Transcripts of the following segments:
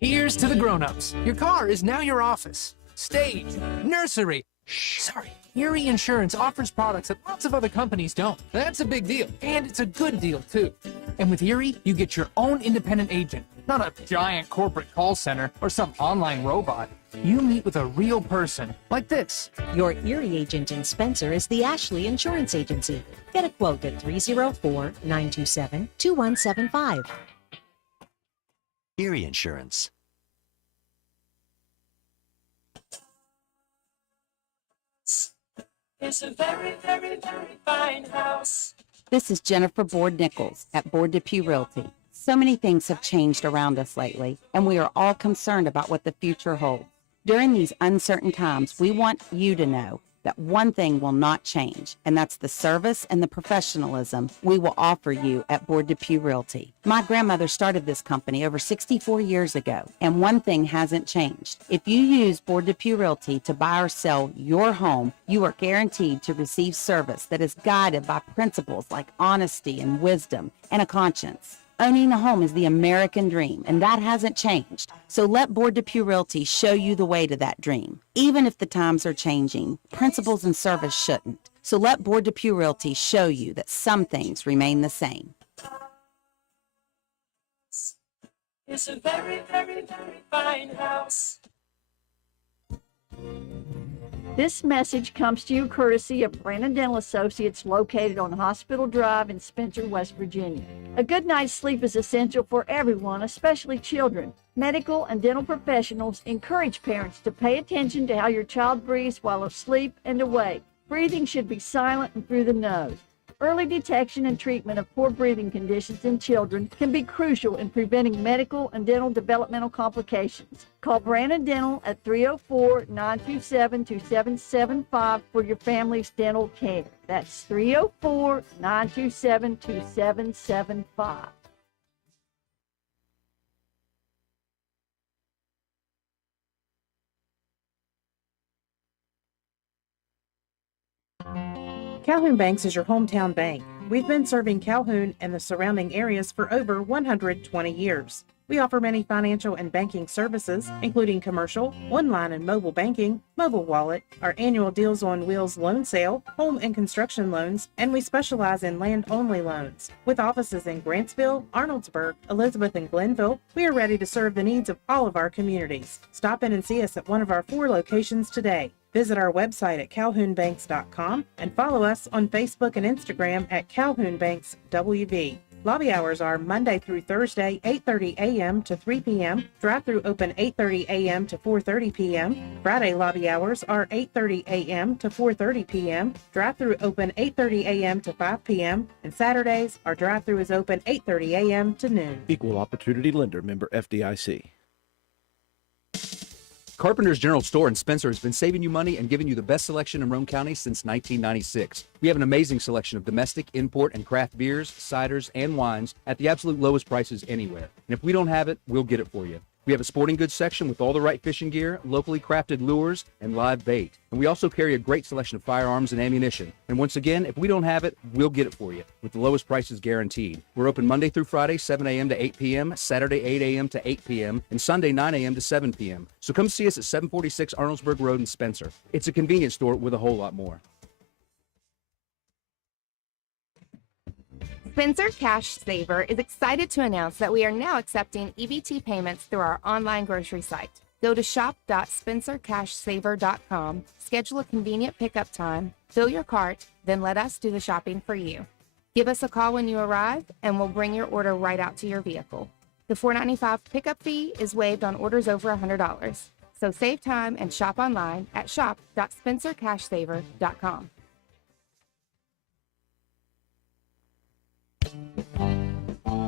Here's to the grown-ups. Your car is now your office, stage, nursery. Shh, sorry. Erie Insurance offers products that lots of other companies don't. That's a big deal, and it's a good deal, too. And with Erie, you get your own independent agent, not a giant corporate call center or some online robot. You meet with a real person, like this. Your Erie agent in Spencer is the Ashley Insurance Agency. Get a quote at 304-927-2175. Erie Insurance. It's a very, very, very fine house. This is Jennifer Board-Nichols at Board Depew Realty. So many things have changed around us lately, and we are all concerned about what the future holds. During these uncertain times, we want you to know that one thing will not change, and that's the service and the professionalism we will offer you at Board Depew Realty. My grandmother started this company over 64 years ago, and one thing hasn't changed. If you use Board Depew Realty to buy or sell your home, you are guaranteed to receive service that is guided by principles like honesty and wisdom and a conscience. Owning a home is the American dream, and that hasn't changed. So let Board Depew Realty show you the way to that dream. Even if the times are changing, principles and service shouldn't. So let Board Depew Realty show you that some things remain the same. It's a very, very, very fine house. This message comes to you courtesy of Brandon Dental Associates located on Hospital Drive in Spencer, West Virginia. A good night's sleep is essential for everyone, especially children. Medical and dental professionals encourage parents to pay attention to how your child breathes while asleep and awake. Breathing should be silent and through the nose. Early detection and treatment of poor breathing conditions in children can be crucial in preventing medical and dental developmental complications. Call Brandon Dental at 304-927-2775 for your family's dental care. That's 304-927-2775. Calhoun Banks is your hometown bank. We've been serving Calhoun and the surrounding areas for over 120 years. We offer many financial and banking services, including commercial, online and mobile banking, mobile wallet, our annual Deals on Wheels loan sale, home and construction loans, and we specialize in land-only loans. With offices in Grantsville, Arnoldsburg, Elizabeth, and Glenville, we are ready to serve the needs of all of our communities. Stop in and see us at one of our 4 locations today. Visit our website at calhounbanks.com and follow us on Facebook and Instagram at Calhoun Banks WV. Lobby hours are Monday through Thursday, 8:30 a.m. to 3 p.m. Drive-through open 8:30 a.m. to 4:30 p.m. Friday lobby hours are 8:30 a.m. to 4:30 p.m. Drive-through open 8:30 a.m. to 5 p.m. And Saturdays, our drive-through is open 8:30 a.m. to noon. Equal Opportunity Lender, member FDIC. Carpenter's General Store in Spencer has been saving you money and giving you the best selection in Roane County since 1996. We have an amazing selection of domestic, import, and craft beers, ciders, and wines at the absolute lowest prices anywhere. And if we don't have it, we'll get it for you. We have a sporting goods section with all the right fishing gear, locally crafted lures, and live bait. And we also carry a great selection of firearms and ammunition. And once again, if we don't have it, we'll get it for you with the lowest prices guaranteed. We're open Monday through Friday, 7 a.m. to 8 p.m., Saturday, 8 a.m. to 8 p.m., and Sunday, 9 a.m. to 7 p.m. So come see us at 746 Arnoldsburg Road in Spencer. It's a convenience store with a whole lot more. Spencer Cash Saver is excited to announce that we are now accepting EBT payments through our online grocery site. Go to shop.spencercashsaver.com, schedule a convenient pickup time, fill your cart, then let us do the shopping for you. Give us a call when you arrive, and we'll bring your order right out to your vehicle. The $4.95 pickup fee is waived on orders over $100. So save time and shop online at shop.spencercashsaver.com.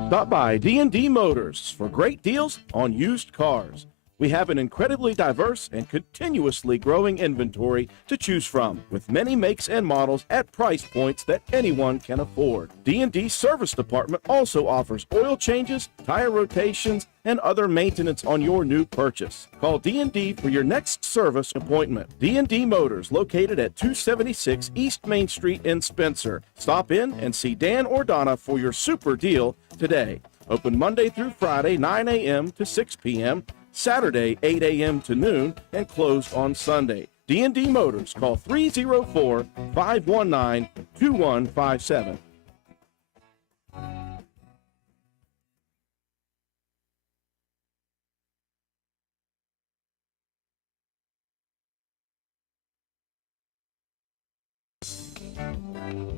Stop by D&D Motors for great deals on used cars. We have an incredibly diverse and continuously growing inventory to choose from, with many makes and models at price points that anyone can afford. D&D Service Department also offers oil changes, tire rotations, and other maintenance on your new purchase. Call D&D for your next service appointment. D&D Motors, located at 276 East Main Street in Spencer. Stop in and see Dan or Donna for your super deal today. Open Monday through Friday, 9 a.m. to 6 p.m., Saturday, 8 a.m. to noon, and closed on Sunday. D&D Motors, call 304-519-2157.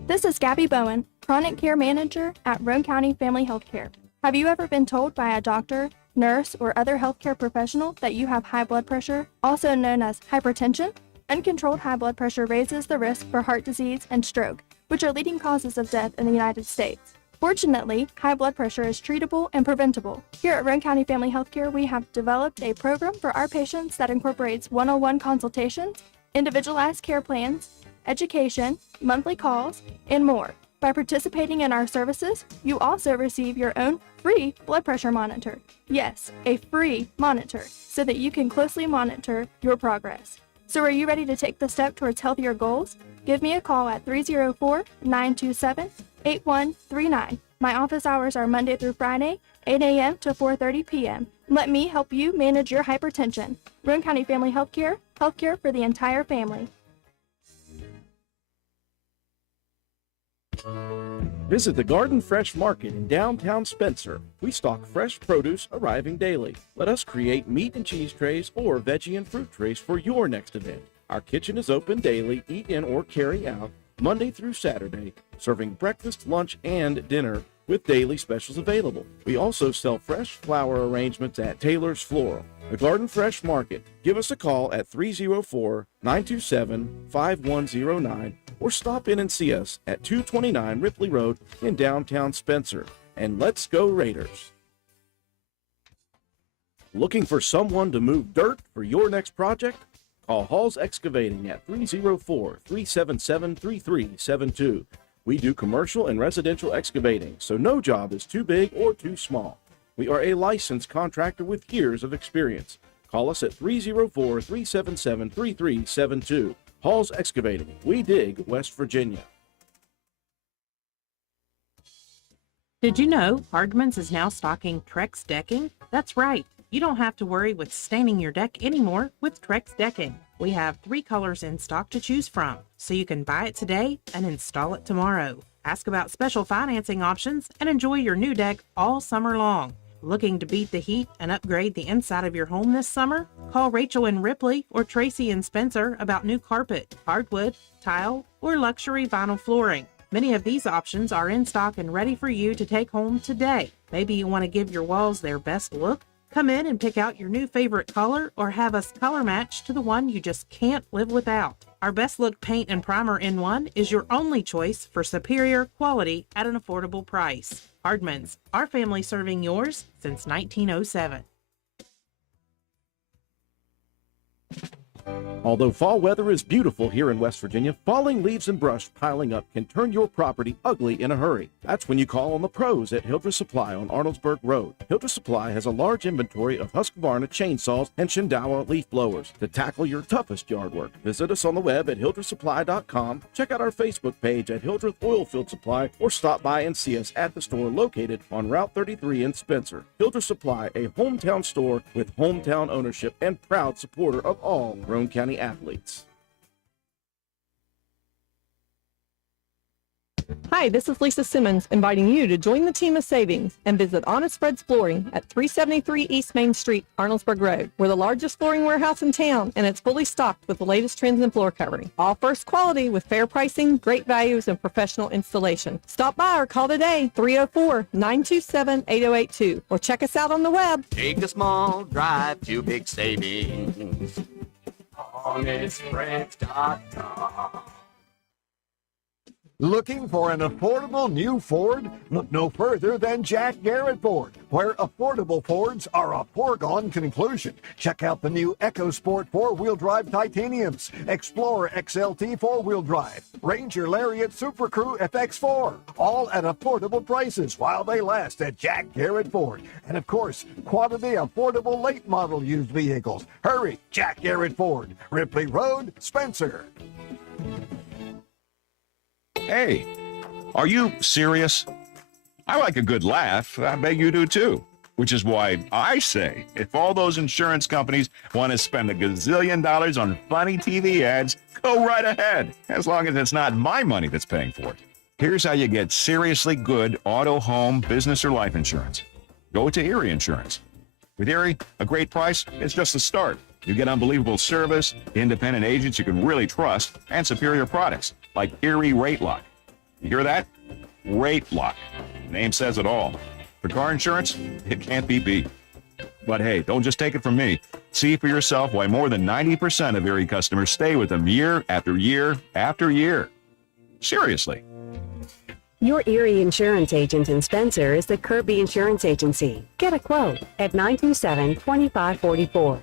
This is Gabby Bowen, Chronic Care Manager at Roane County Family Healthcare. Have you ever been told by a doctor, nurse, or other healthcare professional that you have high blood pressure, also known as hypertension? Uncontrolled high blood pressure raises the risk for heart disease and stroke, which are leading causes of death in the United States. Fortunately, high blood pressure is treatable and preventable. Here at Roane County Family Healthcare, we have developed a program for our patients that incorporates one-on-one consultations, individualized care plans, education, monthly calls, and more. By participating in our services, you also receive your own free blood pressure monitor. Yes, a free monitor, so that you can closely monitor your progress. So are you ready to take the step towards healthier goals? Give me a call at 304-927-8139. My office hours are Monday through Friday, 8 a.m. to 4:30 p.m. Let me help you manage your hypertension. Roane County Family Healthcare, healthcare for the entire family. Visit the Garden Fresh Market in downtown Spencer. We stock fresh produce arriving daily. Let us create meat and cheese trays or veggie and fruit trays for your next event. Our kitchen is open daily, eat in or carry out, Monday through Saturday, serving breakfast, lunch, and dinner with daily specials available. We also sell fresh flower arrangements at Taylor's Floral. The Garden Fresh Market. Give us a call at 304-927-5109 or stop in and see us at 229 Ripley Road in downtown Spencer. And let's go Raiders! Looking for someone to move dirt for your next project? Call Hall's Excavating at 304-377-3372. We do commercial and residential excavating, so no job is too big or too small. We are a licensed contractor with years of experience. Call us at 304-377-3372. Hall's Excavating. We dig West Virginia. Did you know Hardman's is now stocking Trex decking? That's right. You don't have to worry with staining your deck anymore with Trex decking. We have 3 colors in stock to choose from, so you can buy it today and install it tomorrow. Ask about special financing options and enjoy your new deck all summer long. Looking to beat the heat and upgrade the inside of your home this summer? Call Rachel in Ripley or Tracy in Spencer about new carpet, hardwood, tile, or luxury vinyl flooring. Many of these options are in stock and ready for you to take home today. Maybe you want to give your walls their best look? Come in and pick out your new favorite color or have us color match to the one you just can't live without. Our Best Look Paint and Primer in One is your only choice for superior quality at an affordable price. Hardman's, our family serving yours since 1907. Although fall weather is beautiful here in West Virginia, falling leaves and brush piling up can turn your property ugly in a hurry. That's when you call on the pros at Hildreth Supply on Arnoldsburg Road. Hildreth Supply has a large inventory of Husqvarna chainsaws and Shindawa leaf blowers to tackle your toughest yard work. Visit us on the web at hildrethsupply.com, check out our Facebook page at Hildreth Oilfield Supply, or stop by and see us at the store located on Route 33 in Spencer. Hildreth Supply, a hometown store with hometown ownership and proud supporter of all Roane County athletes. Hi, this is Lisa Simmons inviting you to join the team of savings and visit Honest Fred's Flooring at 373 East Main Street, Arnoldsburg Road. We're the largest flooring warehouse in town, and it's fully stocked with the latest trends in floor covering. All first quality with fair pricing, great values, and professional installation. Stop by or call today, 304-927-8082, or check us out on the web. Take a small drive to big savings. HonestFriends.com. Looking for an affordable new Ford? Look no further than Jack Garrett Ford, where affordable Fords are a foregone conclusion. Check out the new EcoSport 4-wheel drive Titaniums, Explorer XLT 4-wheel drive, Ranger Lariat Super Crew FX4, all at affordable prices while they last at Jack Garrett Ford. And of course, quality affordable late model used vehicles. Hurry, Jack Garrett Ford, Ripley Road, Spencer. Hey, are you serious? I like a good laugh. I bet you do too. Which is why I say, if all those insurance companies want to spend $1 gazillion on funny TV ads, go right ahead, as long as it's not my money that's paying for it. Here's how you get seriously good auto, home, business, or life insurance. Go to Erie Insurance. With Erie, a great price is just the start. You get unbelievable service, independent agents you can really trust, and superior products like Erie Rate Lock. You hear that? Rate Lock. The name says it all. For car insurance, it can't be beat. But hey, don't just take it from me. See for yourself why more than 90% of Erie customers stay with them year after year after year. Seriously. Your Erie insurance agent in Spencer is the Kirby Insurance Agency. Get a quote at 927-2544.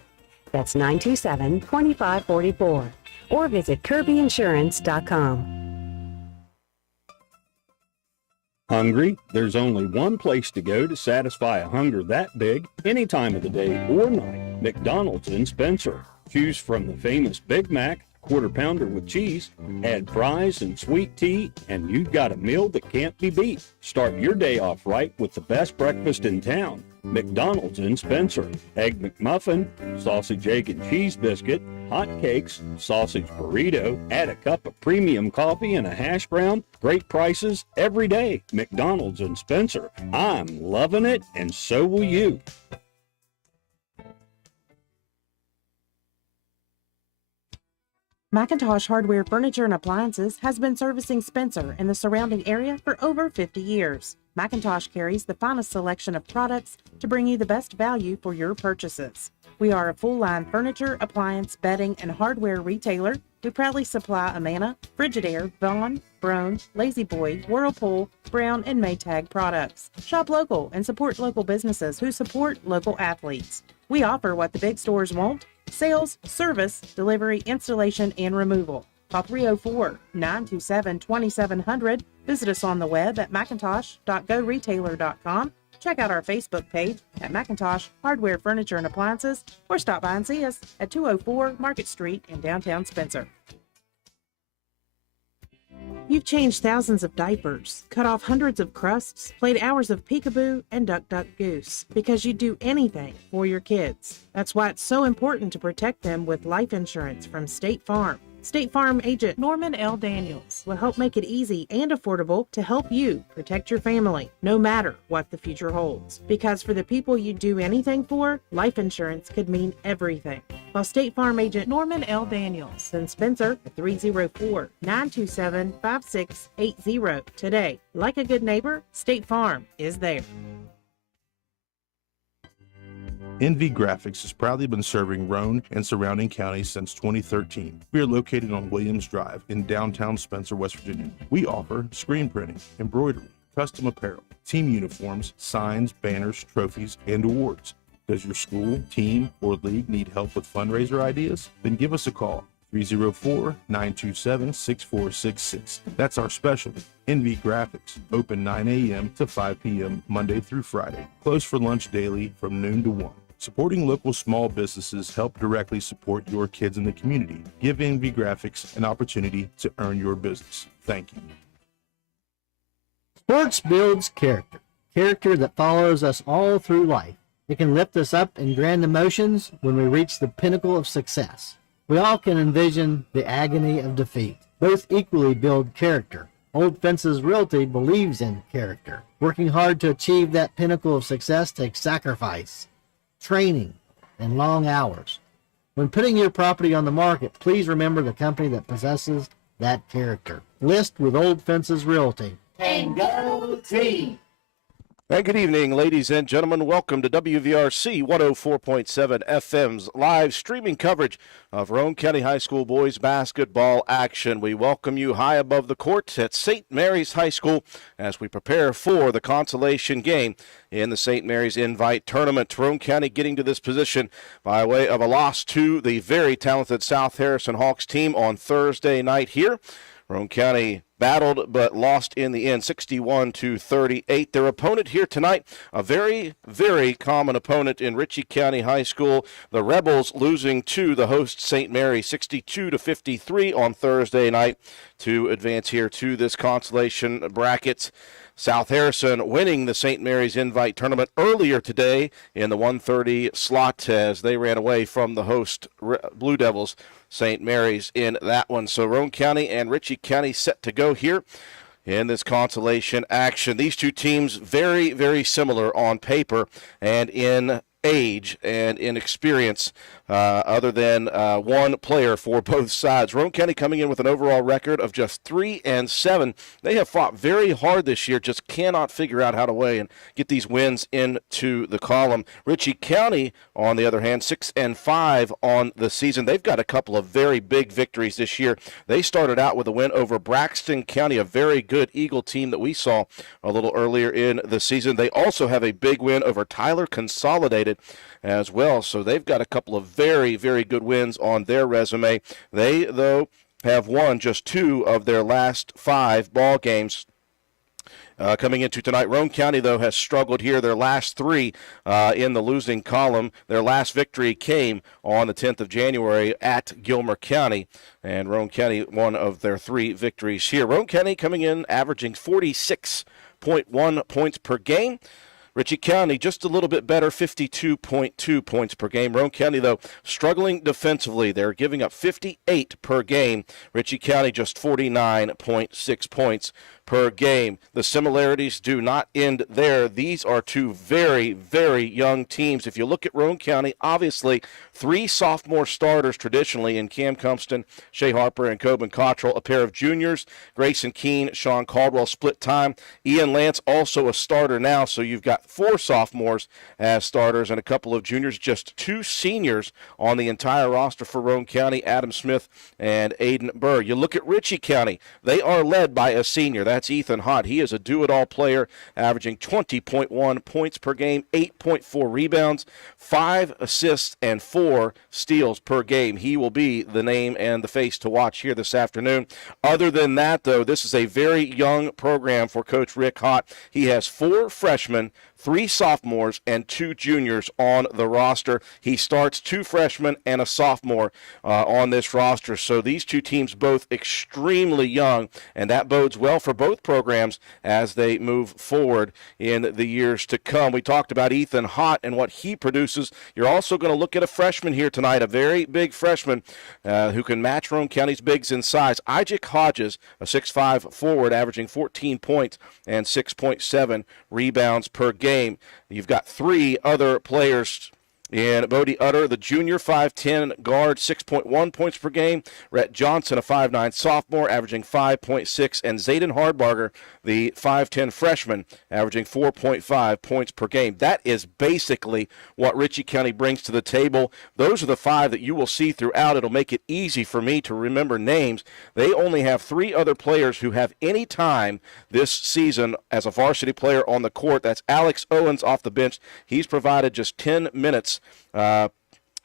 That's 927-2544. Or visit kirbyinsurance.com. Hungry? There's only one place to go to satisfy a hunger that big, any time of the day or night. McDonald's in Spencer. Choose from the famous Big Mac, Quarter Pounder with cheese, add fries and sweet tea, and you've got a meal that can't be beat. Start your day off right with the best breakfast in town. McDonald's in Spencer. Egg McMuffin, sausage, egg, and cheese biscuit, hot cakes, sausage burrito, add a cup of premium coffee and a hash brown. Great prices every day. McDonald's in Spencer. I'm loving it, and so will you. McIntosh Hardware Furniture and Appliances has been servicing Spencer and the surrounding area for over 50 years. McIntosh carries the finest selection of products to bring you the best value for your purchases. We are a full-line furniture, appliance, bedding, and hardware retailer. We proudly supply Amana, Frigidaire, Vaughan, Roane, Lazy Boy, Whirlpool, Brown, and Maytag products. Shop local and support local businesses who support local athletes. We offer what the big stores won't: sales, service, delivery, installation, and removal. Call 304-927-2700. Visit us on the web at macintosh.goretailer.com. Check out our Facebook page at McIntosh Hardware Furniture and Appliances, or stop by and see us at 204 Market Street in downtown Spencer. You've changed thousands of diapers, cut off hundreds of crusts, played hours of peekaboo and duck duck goose, because you'd do anything for your kids. That's why it's so important to protect them with life insurance from State Farm. State Farm agent Norman L. Daniels will help make it easy and affordable to help you protect your family, no matter what the future holds. Because for the people you do anything for, life insurance could mean everything. Call State Farm agent Norman L. Daniels in Spencer at 304-927-5680 today. Like a good neighbor, State Farm is there. NV Graphics has proudly been serving Roane and surrounding counties since 2013. We are located on Williams Drive in downtown Spencer, West Virginia. We offer screen printing, embroidery, custom apparel, team uniforms, signs, banners, trophies, and awards. Does your school, team, or league need help with fundraiser ideas? Then give us a call. 304-927-6466. That's our specialty. NV Graphics, open 9 a.m. to 5 p.m. Monday through Friday. Closed for lunch daily from noon to 1. Supporting local small businesses help directly support your kids in the community. Give NV Graphics an opportunity to earn your business. Thank you. Sports builds character. Character that follows us all through life. It can lift us up in grand emotions when we reach the pinnacle of success. We all can envision the agony of defeat. Both equally build character. Old Fences Realty believes in character. Working hard to achieve that pinnacle of success takes sacrifice, training, and long hours. When putting your property on the market, please remember the company that possesses that character. List with Old Fences Realty. And go team! And good evening, ladies and gentlemen. Welcome to WVRC 104.7 FM's live streaming coverage of Roane County High School boys basketball action. We welcome you high above the court at St. Mary's High School as we prepare for the consolation game in the St. Mary's Invite Tournament. Roane County getting to this position by way of a loss to the very talented South Harrison Hawks team on Thursday night here. Roane County battled but lost in the end, 61-38. Their opponent here tonight, a very, very common opponent in Ritchie County High School. The Rebels losing to the host St. Mary 62-53 on Thursday night to advance here to this consolation bracket. South Harrison winning the St. Mary's Invite Tournament earlier today in the 1:30 slot as they ran away from the host Blue Devils, St. Mary's, in that one. So Roane County and Ritchie County set to go here in this consolation action. These two teams very, very similar on paper and in age and in experience, other than one player for both sides. Roane County coming in with an overall record of just 3-7. They have fought very hard this year, just cannot figure out how to weigh and get these wins into the column. Ritchie County, on the other hand, 6-5 on the season. They've got a couple of very big victories this year. They started out with a win over Braxton County, a very good Eagle team that we saw a little earlier in the season. They also have a big win over Tyler Consolidated as well. So they've got a couple of very, very good wins on their resume. They, though, have won just 2 of their last 5 ball games. Coming into tonight, Roane County, though, has struggled here. Their last 3 in the losing column. Their last victory came on the 10th of January at Gilmer County, and Roane County, one of their 3 victories here. Roane County coming in averaging 46.1 points per game. Ritchie County just a little bit better, 52.2 points per game. Roane County, though, struggling defensively. They're giving up 58 per game. Ritchie County just 49.6 points per game. The similarities do not end there. These are 2 very, very young teams. If you look at Roane County, obviously 3 sophomore starters traditionally in Cam Cumpston, Shea Harper, and Coben Cottrell. A pair of juniors, Grayson Keene, Sean Caldwell, split time. Ian Lance also a starter now, so you've got 4 sophomores as starters and a couple of juniors, just 2 seniors on the entire roster for Roane County, Adam Smith and Aiden Burr. You look at Ritchie County, they are led by a senior. That's Ethan Hott. He is a do-it-all player, averaging 20.1 points per game, 8.4 rebounds, 5 assists, and 4 steals per game. He will be the name and the face to watch here this afternoon. Other than that, though, this is a very young program for Coach Rick Hott. He has 4 freshmen, 3 sophomores, and 2 juniors on the roster. He starts 2 freshmen and a sophomore on this roster. So these 2 teams both extremely young, and that bodes well for both programs as they move forward in the years to come. We talked about Ethan Hott and what he produces. You're also going to look at a freshman here tonight, a very big freshman who can match Roane County's bigs in size. Ijik Hodges, a 6'5 forward, averaging 14 points and 6.7 rebounds per game. You've got 3 other players in Bodie Utter, the junior, 5'10 guard, 6.1 points per game. Rhett Johnson, a 5'9 sophomore, averaging 5.6. And Zayden Hardbarger, the 5'10 freshman, averaging 4.5 points per game. That is basically what Ritchie County brings to the table. Those are the 5 that you will see throughout. It'll make it easy for me to remember names. They only have 3 other players who have any time this season as a varsity player on the court. That's Alex Owens off the bench. He's provided just 10 minutes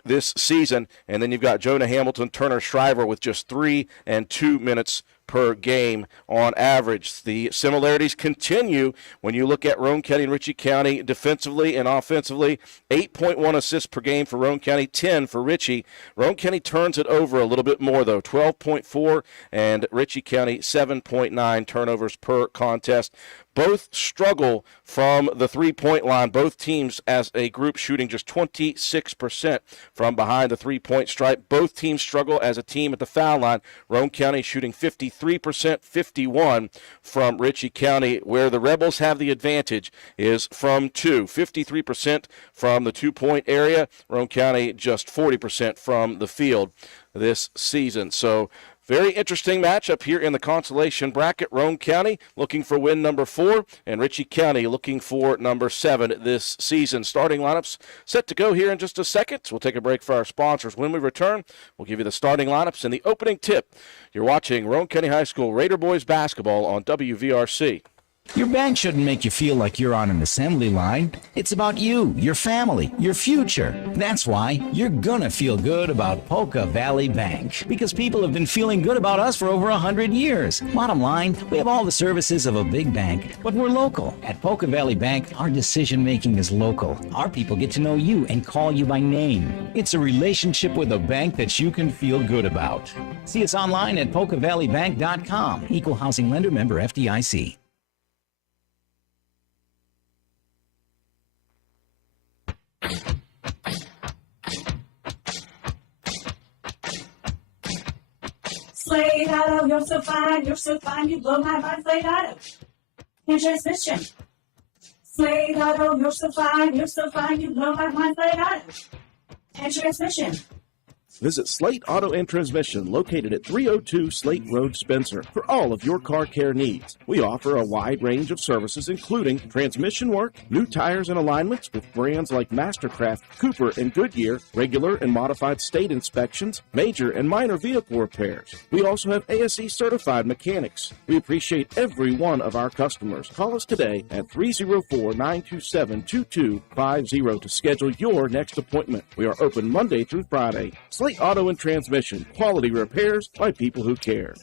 this season. And then you've got Jonah Hamilton, Turner Shriver with just 3 and 2 minutes per game on average. The similarities continue when you look at Roane County and Ritchie County defensively and offensively. 8.1 assists per game for Roane County, 10 for Ritchie. Roane County turns it over a little bit more, though, 12.4, and Ritchie County 7.9 turnovers per contest. Both struggle from the three-point line. Both teams as a group shooting just 26% from behind the three-point stripe. Both teams struggle as a team at the foul line. Roane County shooting 53%, 51% from Ritchie County. Where the Rebels have the advantage is from 2. 53% from the two-point area. Roane County just 40% from the field this season. So very interesting matchup here in the consolation bracket. Roane County looking for win number 4, and Ritchie County looking for number 7 this season. Starting lineups set to go here in just a second. We'll take a break for our sponsors. When we return, we'll give you the starting lineups and the opening tip. You're watching Roane County High School Raider Boys basketball on WVRC. Your bank shouldn't make you feel like you're on an assembly line. It's about you, your family, your future. That's why you're gonna feel good about Polka Valley Bank, because people have been feeling good about us for over 100 years. Bottom line, we have all the services of a big bank, but we're local. At Polka Valley Bank, our decision-making is local. Our people get to know you and call you by name. It's a relationship with a bank that you can feel good about. See us online at polkavalleybank.com. Equal housing lender, member FDIC. Slade Auto, you're so fine, you blow my mind, Slade Auto. And transmission. Slade Auto, you're so fine, you blow my mind, Slade Auto. And transmission. Visit Slate Auto and Transmission, located at 302 Slate Road, Spencer, for all of your car care needs. We offer a wide range of services, including transmission work, new tires and alignments with brands like Mastercraft, Cooper, and Goodyear, regular and modified state inspections, major and minor vehicle repairs. We also have ASE certified mechanics. We appreciate every one of our customers. Call us today at 304-927-2250 to schedule your next appointment. We are open Monday through Friday. Slate Auto and Transmission, quality repairs by people who care.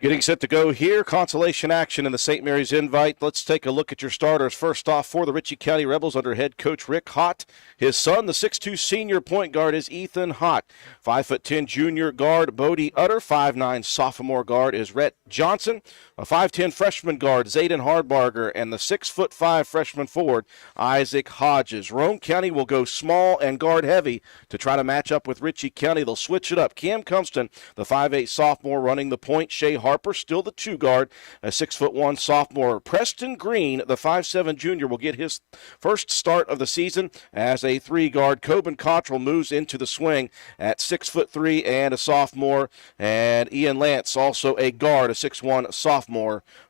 Getting set to go here, consolation action in the St. Mary's Invite. Let's take a look at your starters. First off, for the Ritchie County Rebels under head coach Rick Hott. His son, the 6'2 senior point guard, is Ethan Hott. 5'10 junior guard Bodie Utter. 5'9 sophomore guard is Rhett Johnson. A 5'10 freshman guard, Zayden Hardbarger, and the 6'5 freshman forward, Isaac Hodges. Roane County will go small and guard heavy to try to match up with Ritchie County. They'll switch it up. Cam Cumston, the 5'8 sophomore, running the point. Shea Harper, still the 2 guard, a 6'1 sophomore. Preston Green, the 5'7 junior, will get his first start of the season as a 3 guard. Coben Cottrell moves into the swing at 6'3 and a sophomore. And Ian Lance, also a guard, a 6'1 sophomore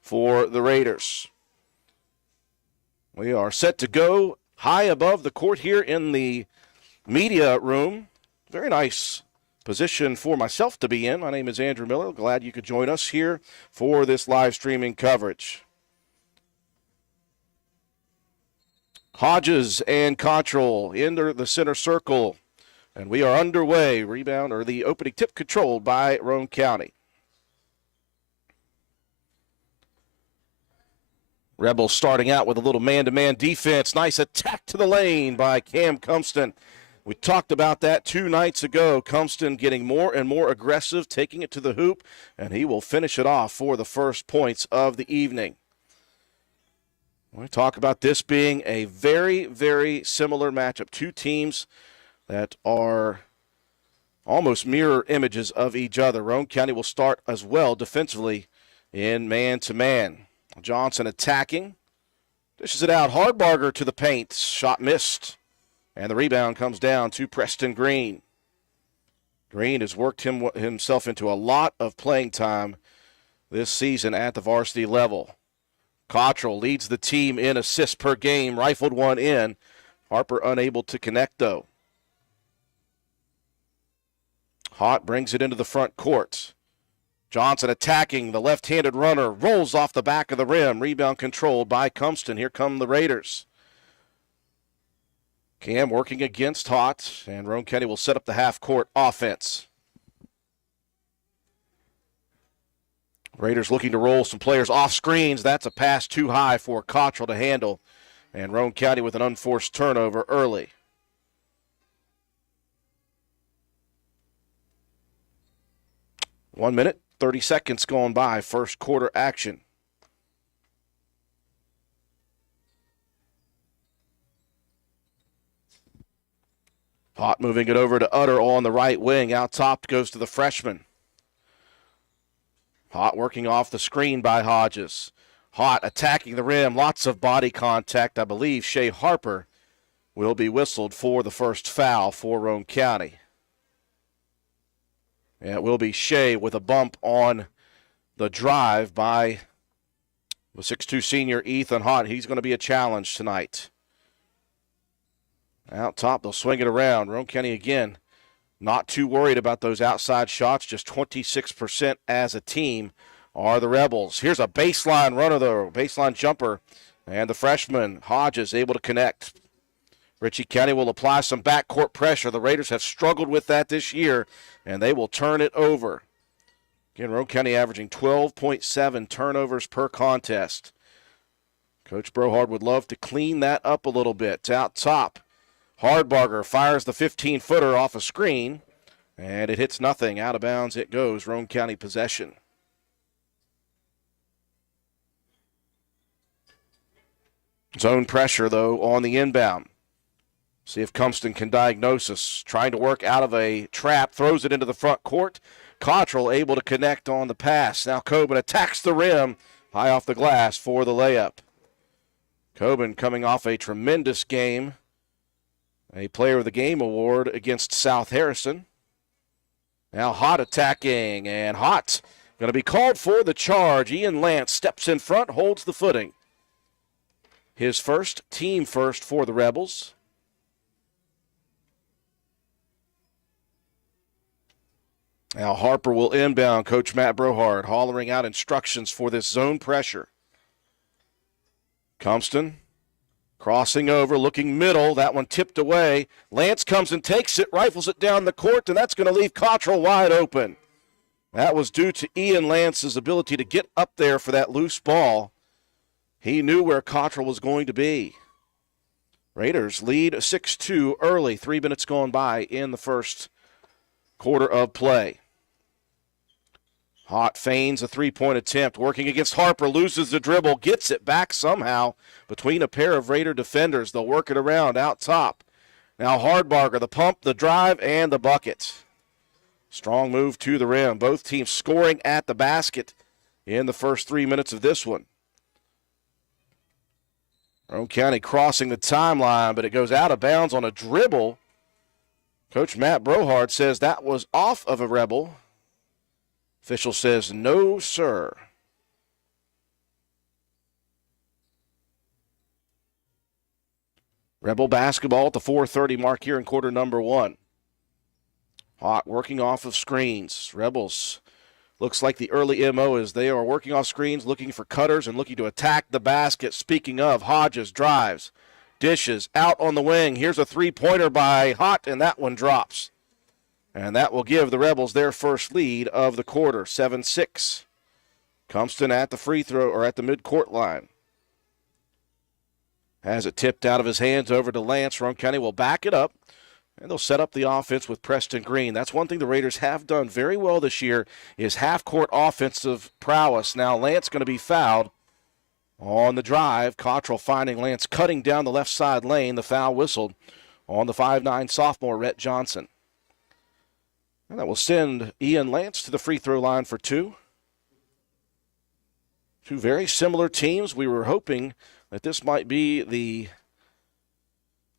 for the Raiders. We are set to go high above the court here in the media room. Very nice position for myself to be in. My name is Andrew Miller. Glad you could join us here for this live streaming coverage. Hodges and Cottrell into the center circle, and we are underway. Rebound, or the opening tip, controlled by Roane County. Rebels starting out with a little man-to-man defense. Nice attack to the lane by Cam Cumston. We talked about that 2 nights ago. Cumston getting more and more aggressive, taking it to the hoop, and he will finish it off for the first points of the evening. We talk about this being a very, very similar matchup. 2 teams that are almost mirror images of each other. Roane County will start as well defensively in man-to-man. Johnson attacking. Dishes it out. Hardbarger to the paint. Shot missed. And the rebound comes down to Preston Green. Green has worked himself into a lot of playing time this season at the varsity level. Cottrell leads the team in assists per game. Rifled one in. Harper unable to connect, though. Hott brings it into the front court. Johnson attacking, the left-handed runner, rolls off the back of the rim. Rebound controlled by Cumston. Here come the Raiders. Cam working against Hott, and Roane County will set up the half-court offense. Raiders looking to roll some players off screens. That's a pass too high for Cottrell to handle, and Roane County with an unforced turnover early. One minute. 30 seconds gone by, first quarter action. Hott moving it over to Utter on the right wing. Out top goes to the freshman. Hott working off the screen by Hodges. Hott attacking the rim. Lots of body contact. I believe Shea Harper will be whistled for the first foul for Roane County. And it will be Shea with a bump on the drive by the 6'2 senior Ethan Hott. He's going to be a challenge tonight. Out top, they'll swing it around. Roane County again, not too worried about those outside shots. Just 26% as a team are the Rebels. Here's a baseline runner, though, baseline jumper. And the freshman, Hodges, able to connect. Ritchie County will apply some backcourt pressure. The Raiders have struggled with that this year, and they will turn it over. Again, Roane County averaging 12.7 turnovers per contest. Coach Brohard would love to clean that up a little bit. It's out top. Hardbarger fires the 15-footer off a screen, and it hits nothing. Out of bounds it goes. Roane County possession. Zone pressure, though, on the inbound. See if Cumston can diagnose us. Trying to work out of a trap. Throws it into the front court. Cottrell able to connect on the pass. Now Coben attacks the rim, high off the glass for the layup. Coben coming off a tremendous game, a Player of the Game award against South Harrison. Now Hott attacking, and Hott going to be called for the charge. Ian Lance steps in front, holds the footing. His first, team first for the Rebels. Now Harper will inbound. Coach Matt Brohard hollering out instructions for this zone pressure. Compton crossing over, looking middle. That one tipped away. Lance comes and takes it, rifles it down the court, and that's going to leave Cottrell wide open. That was due to Ian Lance's ability to get up there for that loose ball. He knew where Cottrell was going to be. Raiders lead 6-2 early, 3 minutes gone by in the first quarter of play. Hott feigns a three-point attempt, working against Harper, loses the dribble, gets it back somehow between a pair of Raider defenders. They'll work it around out top. Now Hardbarger, the pump, the drive, and the bucket. Strong move to the rim. Both teams scoring at the basket in the first 3 minutes of this one. Roane County crossing the timeline, but it goes out of bounds on a dribble. Coach Matt Brohard says that was off of a Rebel. Official says no, sir. Rebel basketball at the 4:30 mark here in quarter number one. Hott working off of screens. Rebels, looks like the early MO is they are working off screens, looking for cutters and looking to attack the basket. Speaking of, Hodges drives, dishes, out on the wing. Here's a three-pointer by Hott, and that one drops. And that will give the Rebels their first lead of the quarter, 7-6. Compton at the free throw, or at the midcourt line. Has it tipped out of his hands over to Lance. Roane County will back it up, and they'll set up the offense with Preston Green. That's one thing the Raiders have done very well this year is half-court offensive prowess. Now Lance going to be fouled on the drive. Cottrell finding Lance cutting down the left side lane. The foul whistled on the 5'9 sophomore, Rhett Johnson. And that will send Ian Lance to the free throw line for two. Two very similar teams. We were hoping that this might be the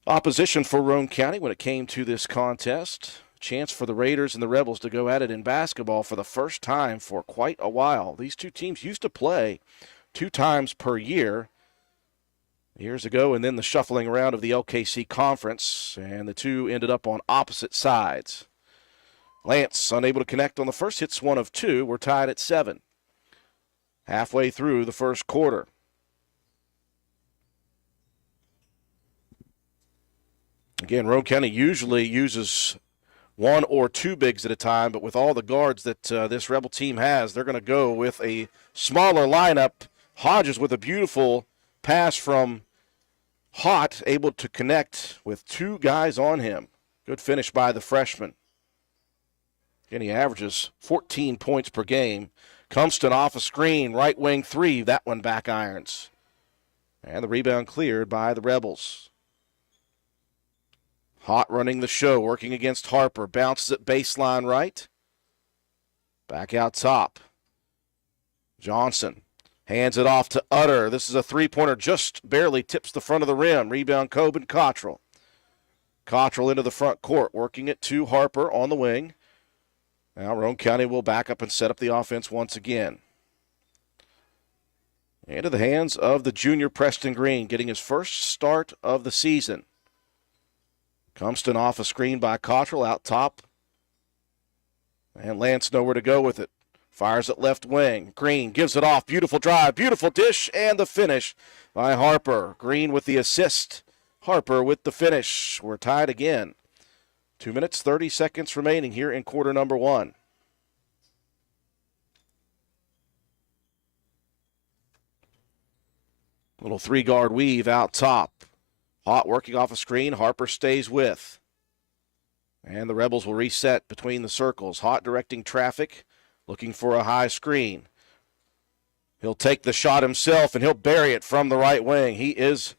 opposition for Roane County when it came to this contest. Chance for the Raiders and the Rebels to go at it in basketball for the first time for quite a while. These two teams used to play 2 times per year years ago, and then the shuffling around of the LKC Conference, and the two ended up on opposite sides. Lance unable to connect on the first, hits 1 of 2. We're tied at 7. Halfway through the first quarter. Again, Roane County usually uses 1 or 2 bigs at a time, but with all the guards that this Rebel team has, they're going to go with a smaller lineup. Hodges with a beautiful pass from Hott, able to connect with 2 guys on him. Good finish by the freshman. And he averages 14 points per game. Compton off a screen, right wing 3. That one back irons. And the rebound cleared by the Rebels. Hott running the show, working against Harper. Bounces at baseline right. Back out top. Johnson hands it off to Utter. This is a three-pointer, just barely tips the front of the rim. Rebound Coben Cottrell. Cottrell into the front court, working it to Harper on the wing. Now Roane County will back up and set up the offense once again. Into the hands of the junior Preston Green, getting his first start of the season. Compton off a screen by Cottrell out top. And Lance nowhere to go with it. Fires at left wing. Green gives it off. Beautiful drive, beautiful dish, and the finish by Harper. Green with the assist. Harper with the finish. We're tied again. 2 minutes, 30 seconds remaining here in quarter number 1. Little 3-guard weave out top. Hott working off a screen. Harper stays with. And the Rebels will reset between the circles. Hott directing traffic, looking for a high screen. He'll take the shot himself, and he'll bury it from the right wing. He is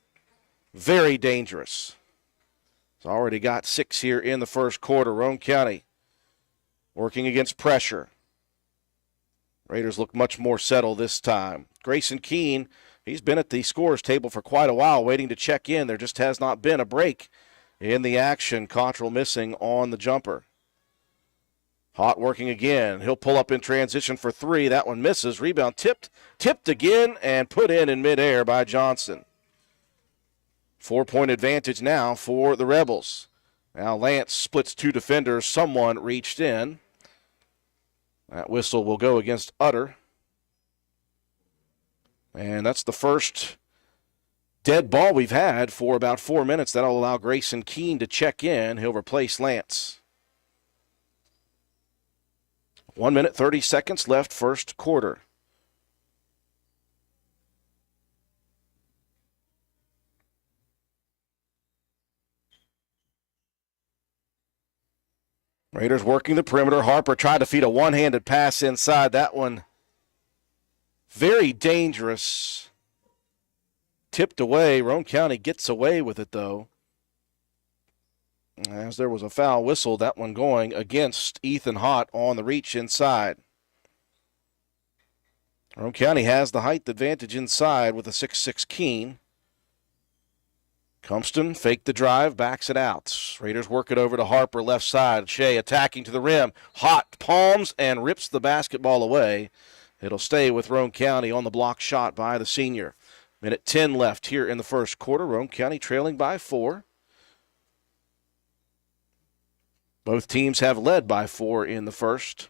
very dangerous. He's already got 6 here in the first quarter. Roane County working against pressure. Raiders look much more settled this time. Grayson Keene, he's been at the scorers table for quite a while, waiting to check in. There just has not been a break in the action. Cottrell missing on the jumper. Hott working again. He'll pull up in transition for three. That one misses. Rebound tipped again, and put in midair by Johnson. 4-point advantage now for the Rebels. Now Lance splits two defenders. Someone reached in. That whistle will go against Utter. And that's the first dead ball we've had for about 4 minutes. That'll allow Grayson Keene to check in. He'll replace Lance. 1 minute, 30 seconds left, first quarter. Raiders working the perimeter. Harper tried to feed a one-handed pass inside. That one very dangerous. Tipped away. Roane County gets away with it, though, as there was a foul whistle. That one going against Ethan Hott on the reach inside. Roane County has the height advantage inside with a 6'6" Keene. Compston faked the drive, backs it out. Raiders work it over to Harper, left side. Shea attacking to the rim. Hott palms and rips the basketball away. It'll stay with Roane County on the block shot by the senior. Minute 10 left here in the first quarter. Roane County trailing by 4. Both teams have led by 4 in the first.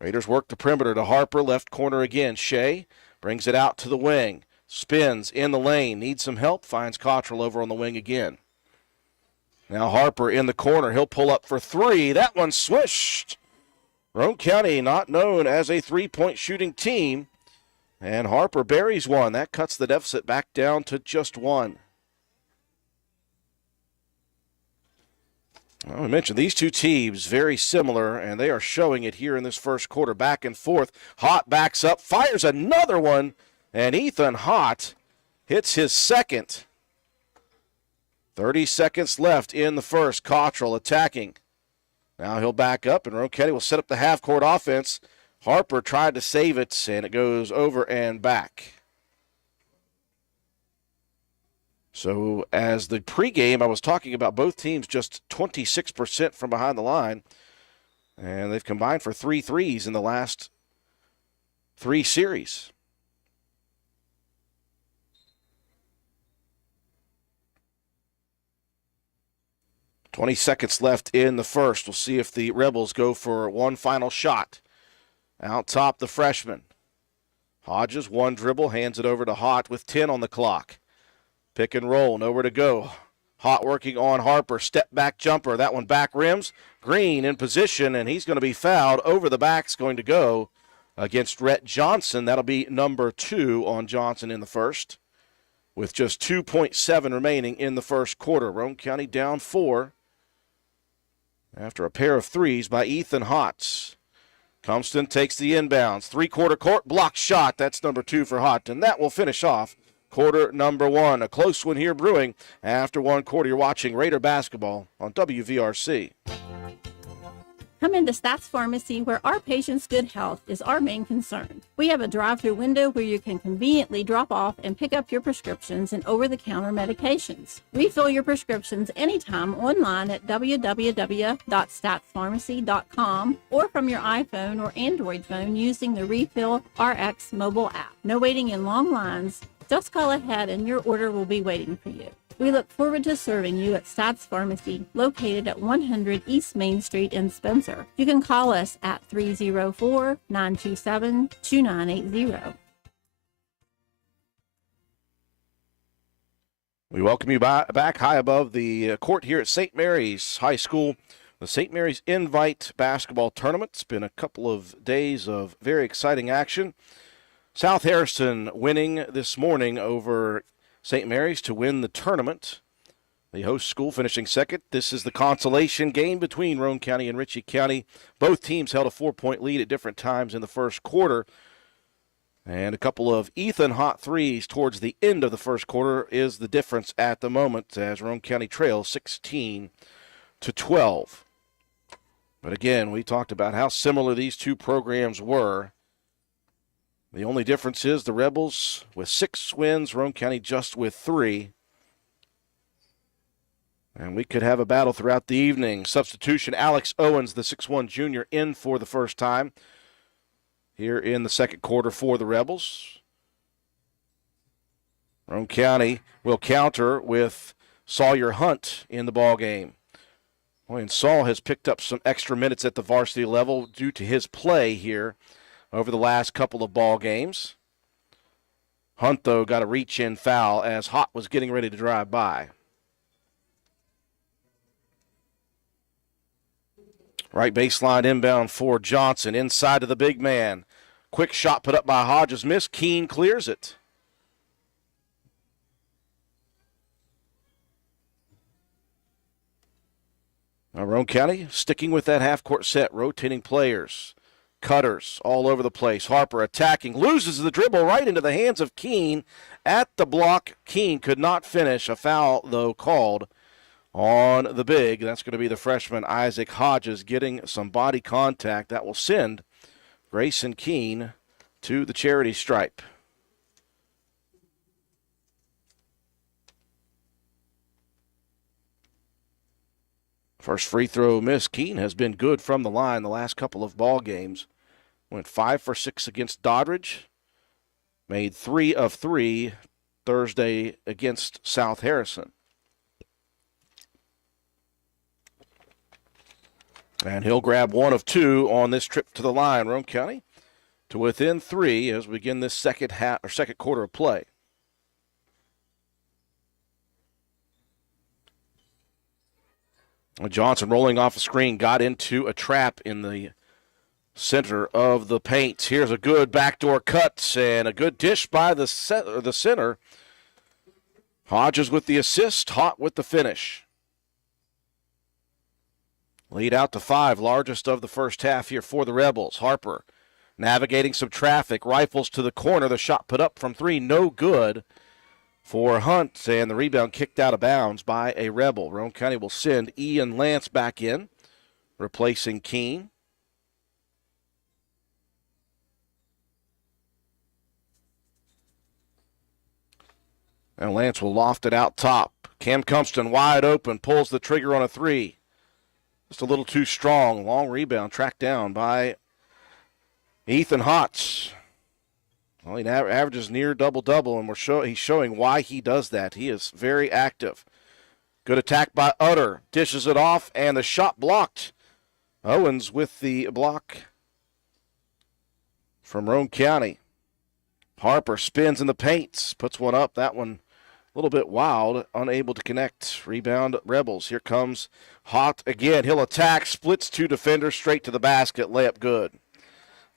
Raiders work the perimeter to Harper, left corner again. Shea brings it out to the wing. Spins in the lane, needs some help, finds Cottrell over on the wing again. Now Harper in the corner, he'll pull up for three. That one swished. Roane County not known as a three-point shooting team, and Harper buries one. That cuts the deficit back down to just one. Well, I mentioned these two teams very similar, and they are showing it here in this first quarter. Back and forth. Hott backs up, fires another one. And Ethan Hott hits his second. 30 seconds left in the first. Cottrell attacking. Now he'll back up, and Roane County will set up the half-court offense. Harper tried to save it, and it goes over and back. So as the pregame, I was talking about both teams just 26% from behind the line. And they've combined for 3 threes in the last 3 series. 20 seconds left in the first. We'll see if the Rebels go for one final shot. Out top, the freshman. Hodges, one dribble, hands it over to Hott with 10 on the clock. Pick and roll, nowhere to go. Hott working on Harper, step back jumper. That one back rims. Green in position, and he's going to be fouled. Over the back's going to go against Rhett Johnson. That'll be number 2 on Johnson in the first, with just 2.7 remaining in the first quarter. Roane County down 4 after a pair of threes by Ethan Hott. Compston takes the inbounds. Three-quarter court, block shot. That's number 2 for Hott, and that will finish off quarter number 1. A close one here brewing after one quarter. You're watching Raider basketball on WVRC. Come into Stats Pharmacy, where our patients' good health is our main concern. We have a drive-through window where you can conveniently drop off and pick up your prescriptions and over-the-counter medications. Refill your prescriptions anytime online at www.statspharmacy.com or from your iPhone or Android phone using the Refill RX mobile app. No waiting in long lines. Just call ahead and your order will be waiting for you. We look forward to serving you at Stats Pharmacy, located at 100 East Main Street in Spencer. You can call us at 304-927-2980. We welcome you back high above the court here at St. Mary's High School. The St. Mary's Invite Basketball Tournament. It's been a couple of days of very exciting action. South Harrison winning this morning over St. Mary's to win the tournament. The host school finishing second. This is the consolation game between Roane County and Ritchie County. Both teams held a 4-point lead at different times in the first quarter. And a couple of Ethan Hott threes towards the end of the first quarter is the difference at the moment as Roane County trails 16-12. But again, we talked about how similar these two programs were. The only difference is the Rebels with 6 wins, Roane County just with 3. And we could have a battle throughout the evening. Substitution, Alex Owens, the 6'1 junior, in for the first time here in the second quarter for the Rebels. Roane County will counter with Sawyer Hunt in the ball game. Boy, and Saul has picked up some extra minutes at the varsity level due to his play here over the last couple of ball games. Hunt, though, got a reach-in foul as Hott was getting ready to drive by. Right baseline inbound for Johnson, inside to the big man. Quick shot put up by Hodges, missed. Keene clears it. Now Roane County sticking with that half-court set, rotating players. Cutters all over the place. Harper attacking, loses the dribble right into the hands of Keene at the block. Keene could not finish. A foul, though, called on the big. That's going to be the freshman Isaac Hodges getting some body contact. That will send Grayson Keene to the charity stripe. First free throw miss. Keene has been good from the line the last couple of ball games. Went 5 for 6 against Doddridge. Made 3 of 3 Thursday against South Harrison. And he'll grab 1 of 2 on this trip to the line. Roane County to within 3 as we begin this second quarter of play. Johnson rolling off a screen, got into a trap in the center of the paint. Here's a good backdoor cut and a good dish by the center. Hodges with the assist, Hott with the finish. Lead out to 5, largest of the first half here for the Rebels. Harper navigating some traffic, rifles to the corner. The shot put up from 3, no good for Hunt, and the rebound kicked out of bounds by a Rebel. Roane County will send Ian Lance back in, replacing Keene. And Lance will loft it out top. Cam Compston wide open, pulls the trigger on a 3. Just a little too strong. Long rebound tracked down by Ethan Hotz. Well, he averages near double-double, and he's showing why he does that. He is very active. Good attack by Utter. Dishes it off, and the shot blocked. Owens with the block from Roane County. Harper spins in the paint, puts one up. That one a little bit wild, unable to connect. Rebound Rebels. Here comes Hott again. He'll attack, splits 2 defenders, straight to the basket. Layup good.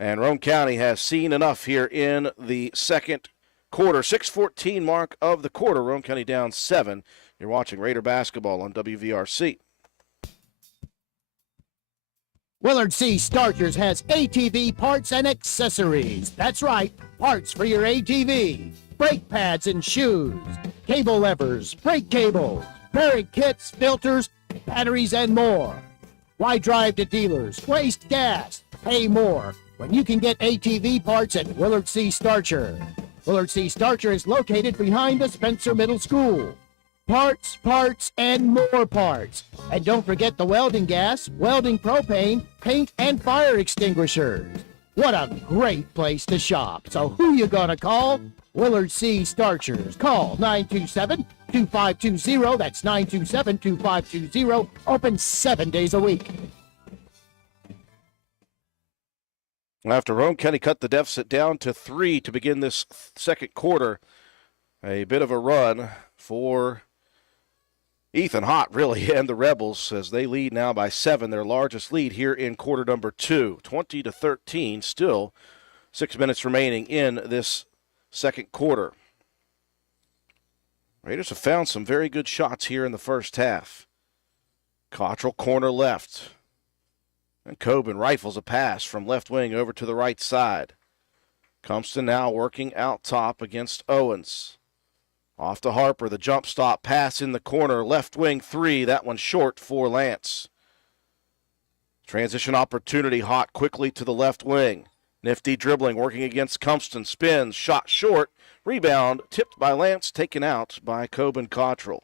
And Roane County has seen enough here in the second quarter. 6:14 mark of the quarter. Roane County down 7. You're watching Raider basketball on WVRC. Willard C. Starchers has ATV parts and accessories. That's right, parts for your ATV. Brake pads and shoes, cable levers, brake cables, bearing kits, filters, batteries, and more. Why drive to dealers, waste gas, pay more when you can get ATV parts at Willard C. Starcher? Willard C. Starcher is located behind the Spencer Middle School. Parts, parts, and more parts. And don't forget the welding gas, welding propane, paint, and fire extinguishers. What a great place to shop. So who you gonna call? Willard C. Starchers. Call 927-2520. That's 927-2520. Open 7 days a week. After Roane County cut the deficit down to 3 to begin this second quarter, a bit of a run for Ethan Hott, really, and the Rebels, as they lead now by 7, their largest lead here in quarter number 2, 20-13. Still 6 minutes remaining in this second quarter. Raiders have found some very good shots here in the first half. Cottrell corner left. And Coben rifles a pass from left wing over to the right side. Compston now working out top against Owens. Off to Harper, the jump stop pass in the corner, left wing 3, that one short for Lance. Transition opportunity, Hot quickly to the left wing. Nifty dribbling, working against Compston, spins, shot short, rebound, tipped by Lance, taken out by Coben Cottrell.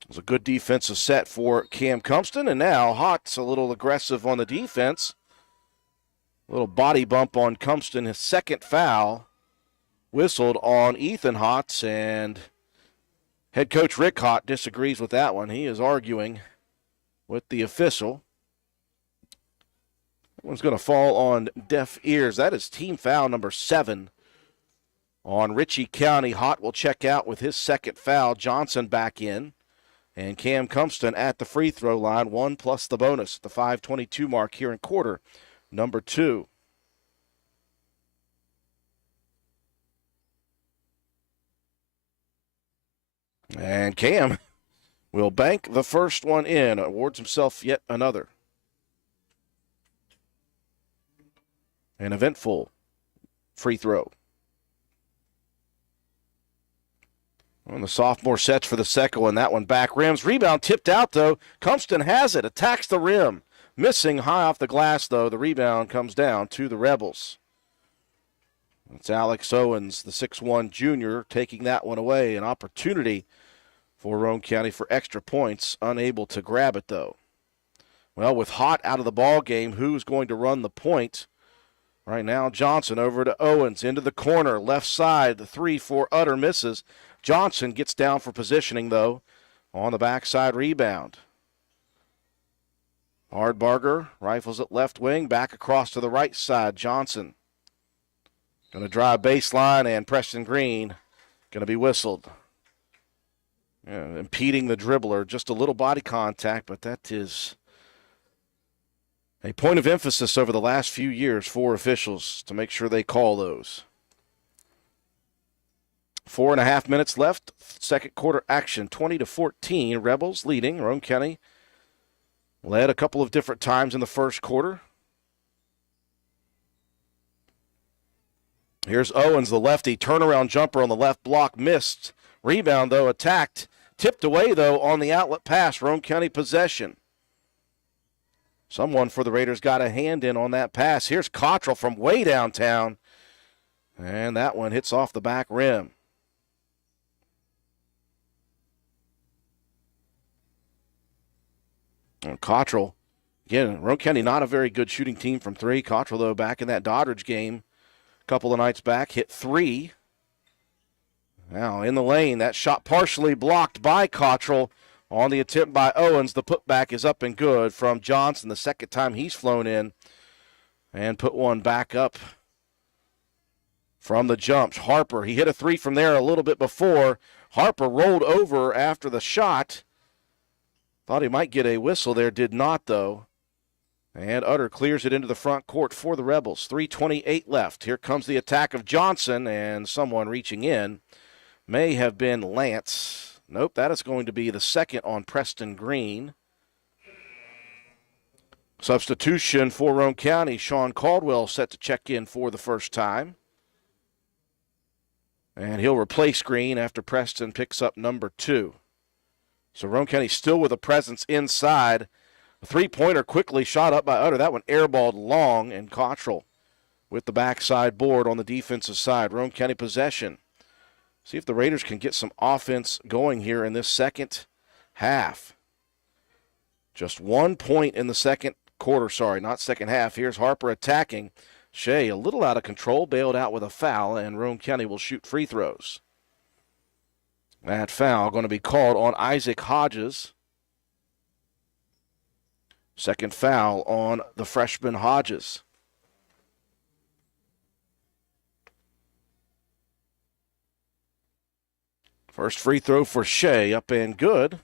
It was a good defensive set for Cam Compston, and now Hot's a little aggressive on the defense. A little body bump on Compston, his second foul whistled on Ethan Hotz, and head coach Rick Hott disagrees with that one. He is arguing with the official. That one's going to fall on deaf ears. That is team foul number 7 on Ritchie County. Hott will check out with his second foul. Johnson back in. And Cam Compston at the free throw line, 1 plus the bonus, the 5:22 mark here in quarter number 2. And Cam will bank the first one in, awards himself yet another. An eventful free throw. On the sophomore sets for the second one. That one back rims. Rebound tipped out, though. Compston has it. Attacks the rim. Missing high off the glass, though. The rebound comes down to the Rebels. It's Alex Owens, the 6'1 junior, taking that one away. An opportunity for Roane County for extra points. Unable to grab it, though. Well, with Hott out of the ball game, who's going to run the point? Right now, Johnson over to Owens, into the corner, left side. The 3 for Utter misses. Johnson gets down for positioning, though, on the backside rebound. Hardbarger rifles it left wing, back across to the right side. Johnson going to drive baseline, and Preston Green going to be whistled. Yeah, impeding the dribbler, just a little body contact, but that is a point of emphasis over the last few years for officials to make sure they call those. 4.5 minutes left. Second quarter action, 20-14. Rebels leading. Roane County led a couple of different times in the first quarter. Here's Owens, the lefty. Turnaround jumper on the left block. Missed. Rebound, though, attacked. Tipped away, though, on the outlet pass. Roane County possession. Someone for the Raiders got a hand in on that pass. Here's Cottrell from way downtown. And that one hits off the back rim. And Cottrell, again, Roane County not a very good shooting team from 3. Cottrell, though, back in that Doddridge game a couple of nights back, hit 3. Now in the lane, that shot partially blocked by Cottrell on the attempt by Owens. The putback is up and good from Johnson, the second time he's flown in and put one back up from the jump. Harper, he hit a 3 from there a little bit before. Harper rolled over after the shot. Thought he might get a whistle there, did not, though. And Utter clears it into the front court for the Rebels. 3:28 left. Here comes the attack of Johnson, and someone reaching in. May have been Lance. Nope, that is going to be the second on Preston Green. Substitution for Roane County. Sean Caldwell set to check in for the first time. And he'll replace Green after Preston picks up number 2. So Roane County still with a presence inside. A 3-pointer quickly shot up by Utter. That one airballed long, and Cottrell with the backside board on the defensive side. Roane County possession. See if the Raiders can get some offense going here in this second half. Just 1 point in the second quarter, not second half. Here's Harper attacking. Shea a little out of control, bailed out with a foul, and Roane County will shoot free throws. That foul going to be called on Isaac Hodges. Second foul on the freshman Hodges. First free throw for Shea, up and good.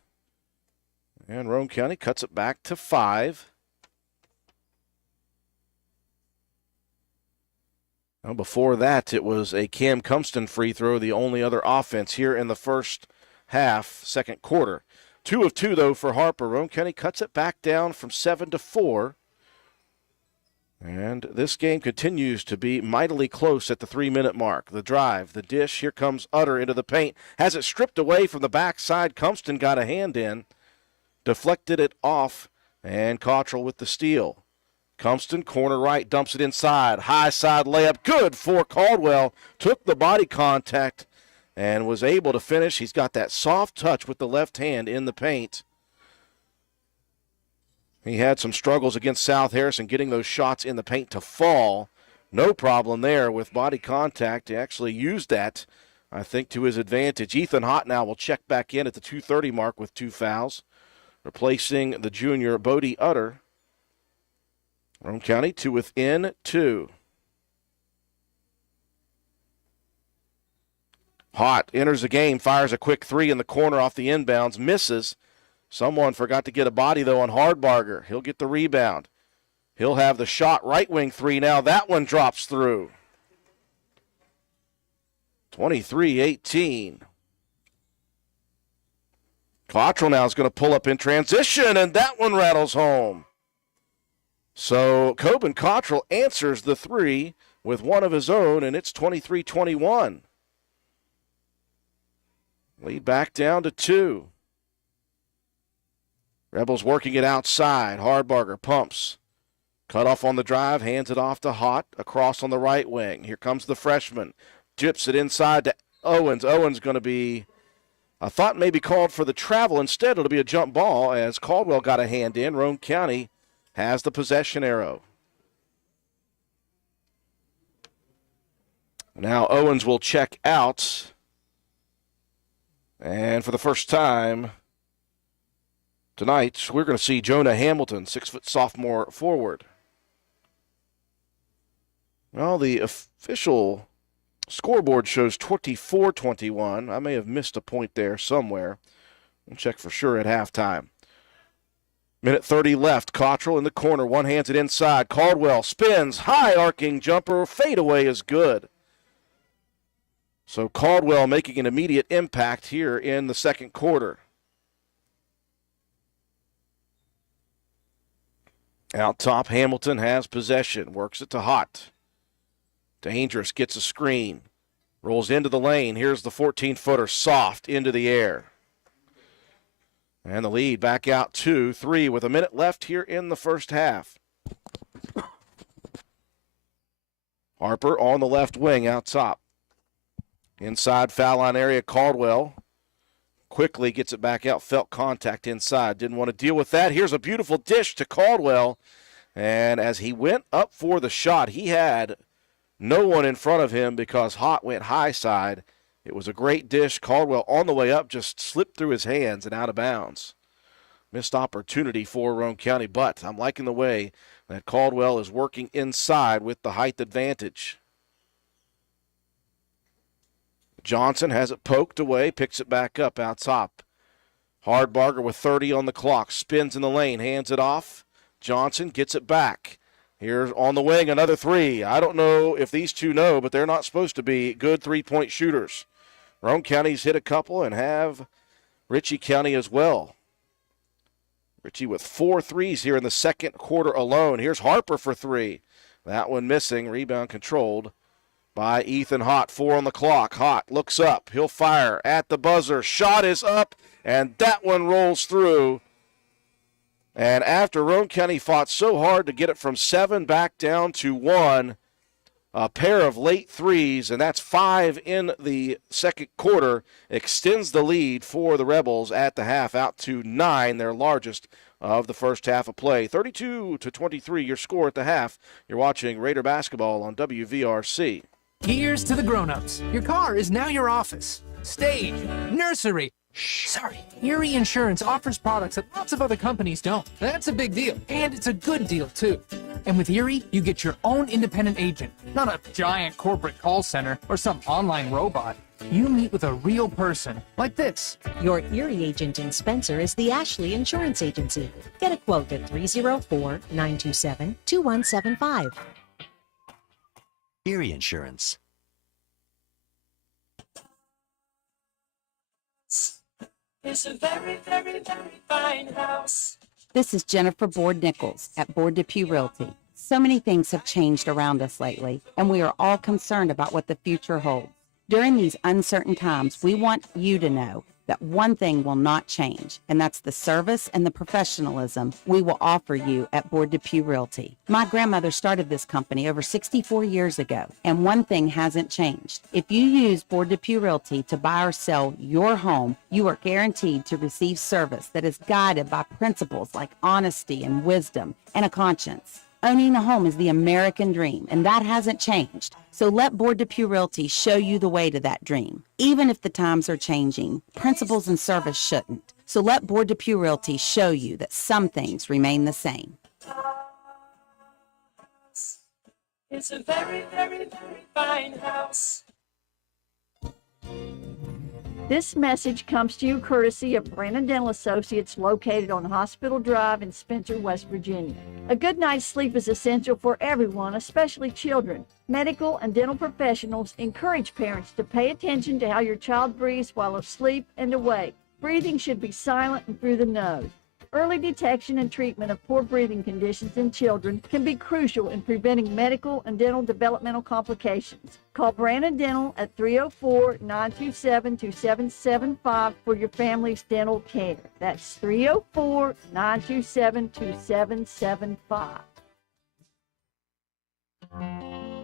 And Roane County cuts it back to 5. Now before that, it was a Cam Compston free throw, the only other offense here in the first half, second quarter. 2 of 2, though, for Harper. Roane County cuts it back down from 7-4. And this game continues to be mightily close at the 3-minute mark. The drive, the dish, here comes Utter into the paint. Has it stripped away from the backside. Compston got a hand in. Deflected it off And Cottrell with the steal. Compston, corner right, dumps it inside. High side layup, good for Caldwell. Took the body contact and was able to finish. He's got that soft touch with the left hand in the paint. He had some struggles against South Harrison getting those shots in the paint to fall. No problem there with body contact. He actually used that, I think, to his advantage. Ethan Hott now will check back in at the 2:30 mark with 2 fouls, replacing the junior Bodie Utter. Roane County to within 2. Hott enters the game, fires a quick 3 in the corner off the inbounds, misses. Someone forgot to get a body, though, on Hardbarger. He'll get the rebound. He'll have the shot, right wing 3 now. That one drops through. 23-18. Cottrell now is going to pull up in transition, and that one rattles home. So Coben Cottrell answers the 3 with one of his own, and it's 23-21. Lead back down to 2. Rebels working it outside. Hardbarger pumps. Cut off on the drive, hands it off to Hott, across on the right wing. Here comes the freshman. Jips it inside to Owens. Owens going to be, I thought maybe called for the travel. Instead, it'll be a jump ball as Caldwell got a hand in. Roane County has the possession arrow. Now Owens will check out. And for the first time tonight, we're going to see Jonah Hamilton, 6-foot sophomore forward. Well, the official scoreboard shows 24-21. I may have missed a point there somewhere. We'll check for sure at halftime. Minute 30 left. Cottrell in the corner. One hands it inside. Caldwell spins. High arcing jumper. Fadeaway is good. So Caldwell making an immediate impact here in the second quarter. Out top, Hamilton has possession. Works it to Hott. Dangerous, gets a screen. Rolls into the lane. Here's the 14-footer, soft into the air. And the lead back out 2-3 with a minute left here in the first half. Harper on the left wing out top. Inside foul line area, Caldwell quickly gets it back out. Felt contact inside. Didn't want to deal with that. Here's a beautiful dish to Caldwell. And as he went up for the shot, he had no one in front of him because Hott went high side. It was a great dish. Caldwell on the way up just slipped through his hands and out of bounds. Missed opportunity for Roane County, but I'm liking the way that Caldwell is working inside with the height advantage. Johnson has it poked away, picks it back up out top. Hardbarger with 30 on the clock, spins in the lane, hands it off. Johnson gets it back. Here's on the wing, another 3. I don't know if these two know, but they're not supposed to be good three-point shooters. Roane County's hit a couple and have Ritchie County as well. Ritchie with 4 threes here in the second quarter alone. Here's Harper for 3. That one missing. Rebound controlled by Ethan Hott. 4 on the clock. Hott looks up. He'll fire at the buzzer. Shot is up, and that one rolls through. And after Roane County fought so hard to get it from 7 back down to 1, a pair of late threes, and that's 5 in the second quarter, extends the lead for the Rebels at the half out to 9, their largest of the first half of play. 32-23, your score at the half. You're watching Raider basketball on WVRC. Here's to the grown-ups. Your car is now your office, stage, nursery. Sorry. Erie Insurance offers products that lots of other companies don't. That's a big deal. And it's a good deal, too. And with Erie, you get your own independent agent, not a giant corporate call center or some online robot. You meet with a real person, like this. Your Erie agent in Spencer is the Ashley Insurance Agency. Get a quote at 304-927-2175. Erie Insurance. It's a very, very, very fine house. This is Jennifer Board-Nichols at Board Depew Realty. So many things have changed around us lately, and we are all concerned about what the future holds. During these uncertain times, we want you to know that one thing will not change, and that's the service and the professionalism we will offer you at Board Depew Realty. My grandmother started this company over 64 years ago, and one thing hasn't changed. If you use Board Depew Realty to buy or sell your home, you are guaranteed to receive service that is guided by principles like honesty and wisdom and a conscience. Owning a home is the American dream, and that hasn't changed. So let Board Depew Realty show you the way to that dream. Even if the times are changing, principles and service shouldn't. So let Board Depew Realty show you that some things remain the same. It's a very, very, very fine house. This message comes to you courtesy of Brandon Dental Associates located on Hospital Drive in Spencer, West Virginia. A good night's sleep is essential for everyone, especially children. Medical and dental professionals encourage parents to pay attention to how your child breathes while asleep and awake. Breathing should be silent and through the nose. Early detection and treatment of poor breathing conditions in children can be crucial in preventing medical and dental developmental complications. Call Brandon Dental at 304-927-2775 for your family's dental care. That's 304-927-2775.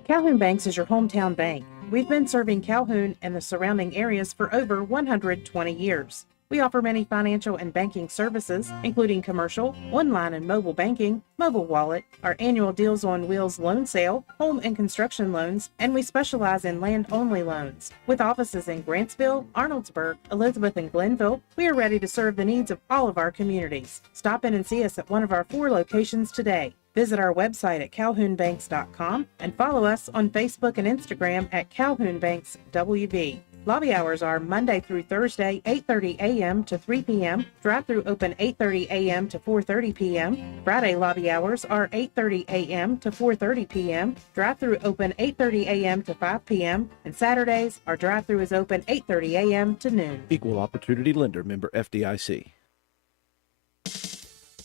Calhoun Banks is your hometown bank. We've been serving Calhoun and the surrounding areas for over 120 years. We offer many financial and banking services, including commercial, online and mobile banking, mobile wallet, our annual Deals on Wheels loan sale, home and construction loans, and we specialize in land-only loans. With offices in Grantsville, Arnoldsburg, Elizabeth, and Glenville, we are ready to serve the needs of all of our communities. Stop in and see us at one of our 4 locations today. Visit our website at calhounbanks.com and follow us on Facebook and Instagram at Calhoun Banks WV. Lobby hours are Monday through Thursday, 8:30 a.m. to 3 p.m. Drive-through open 8:30 a.m. to 4:30 p.m. Friday lobby hours are 8:30 a.m. to 4:30 p.m. Drive-through open 8:30 a.m. to 5 p.m. And Saturdays, our drive-through is open 8:30 a.m. to noon. Equal Opportunity Lender, member FDIC.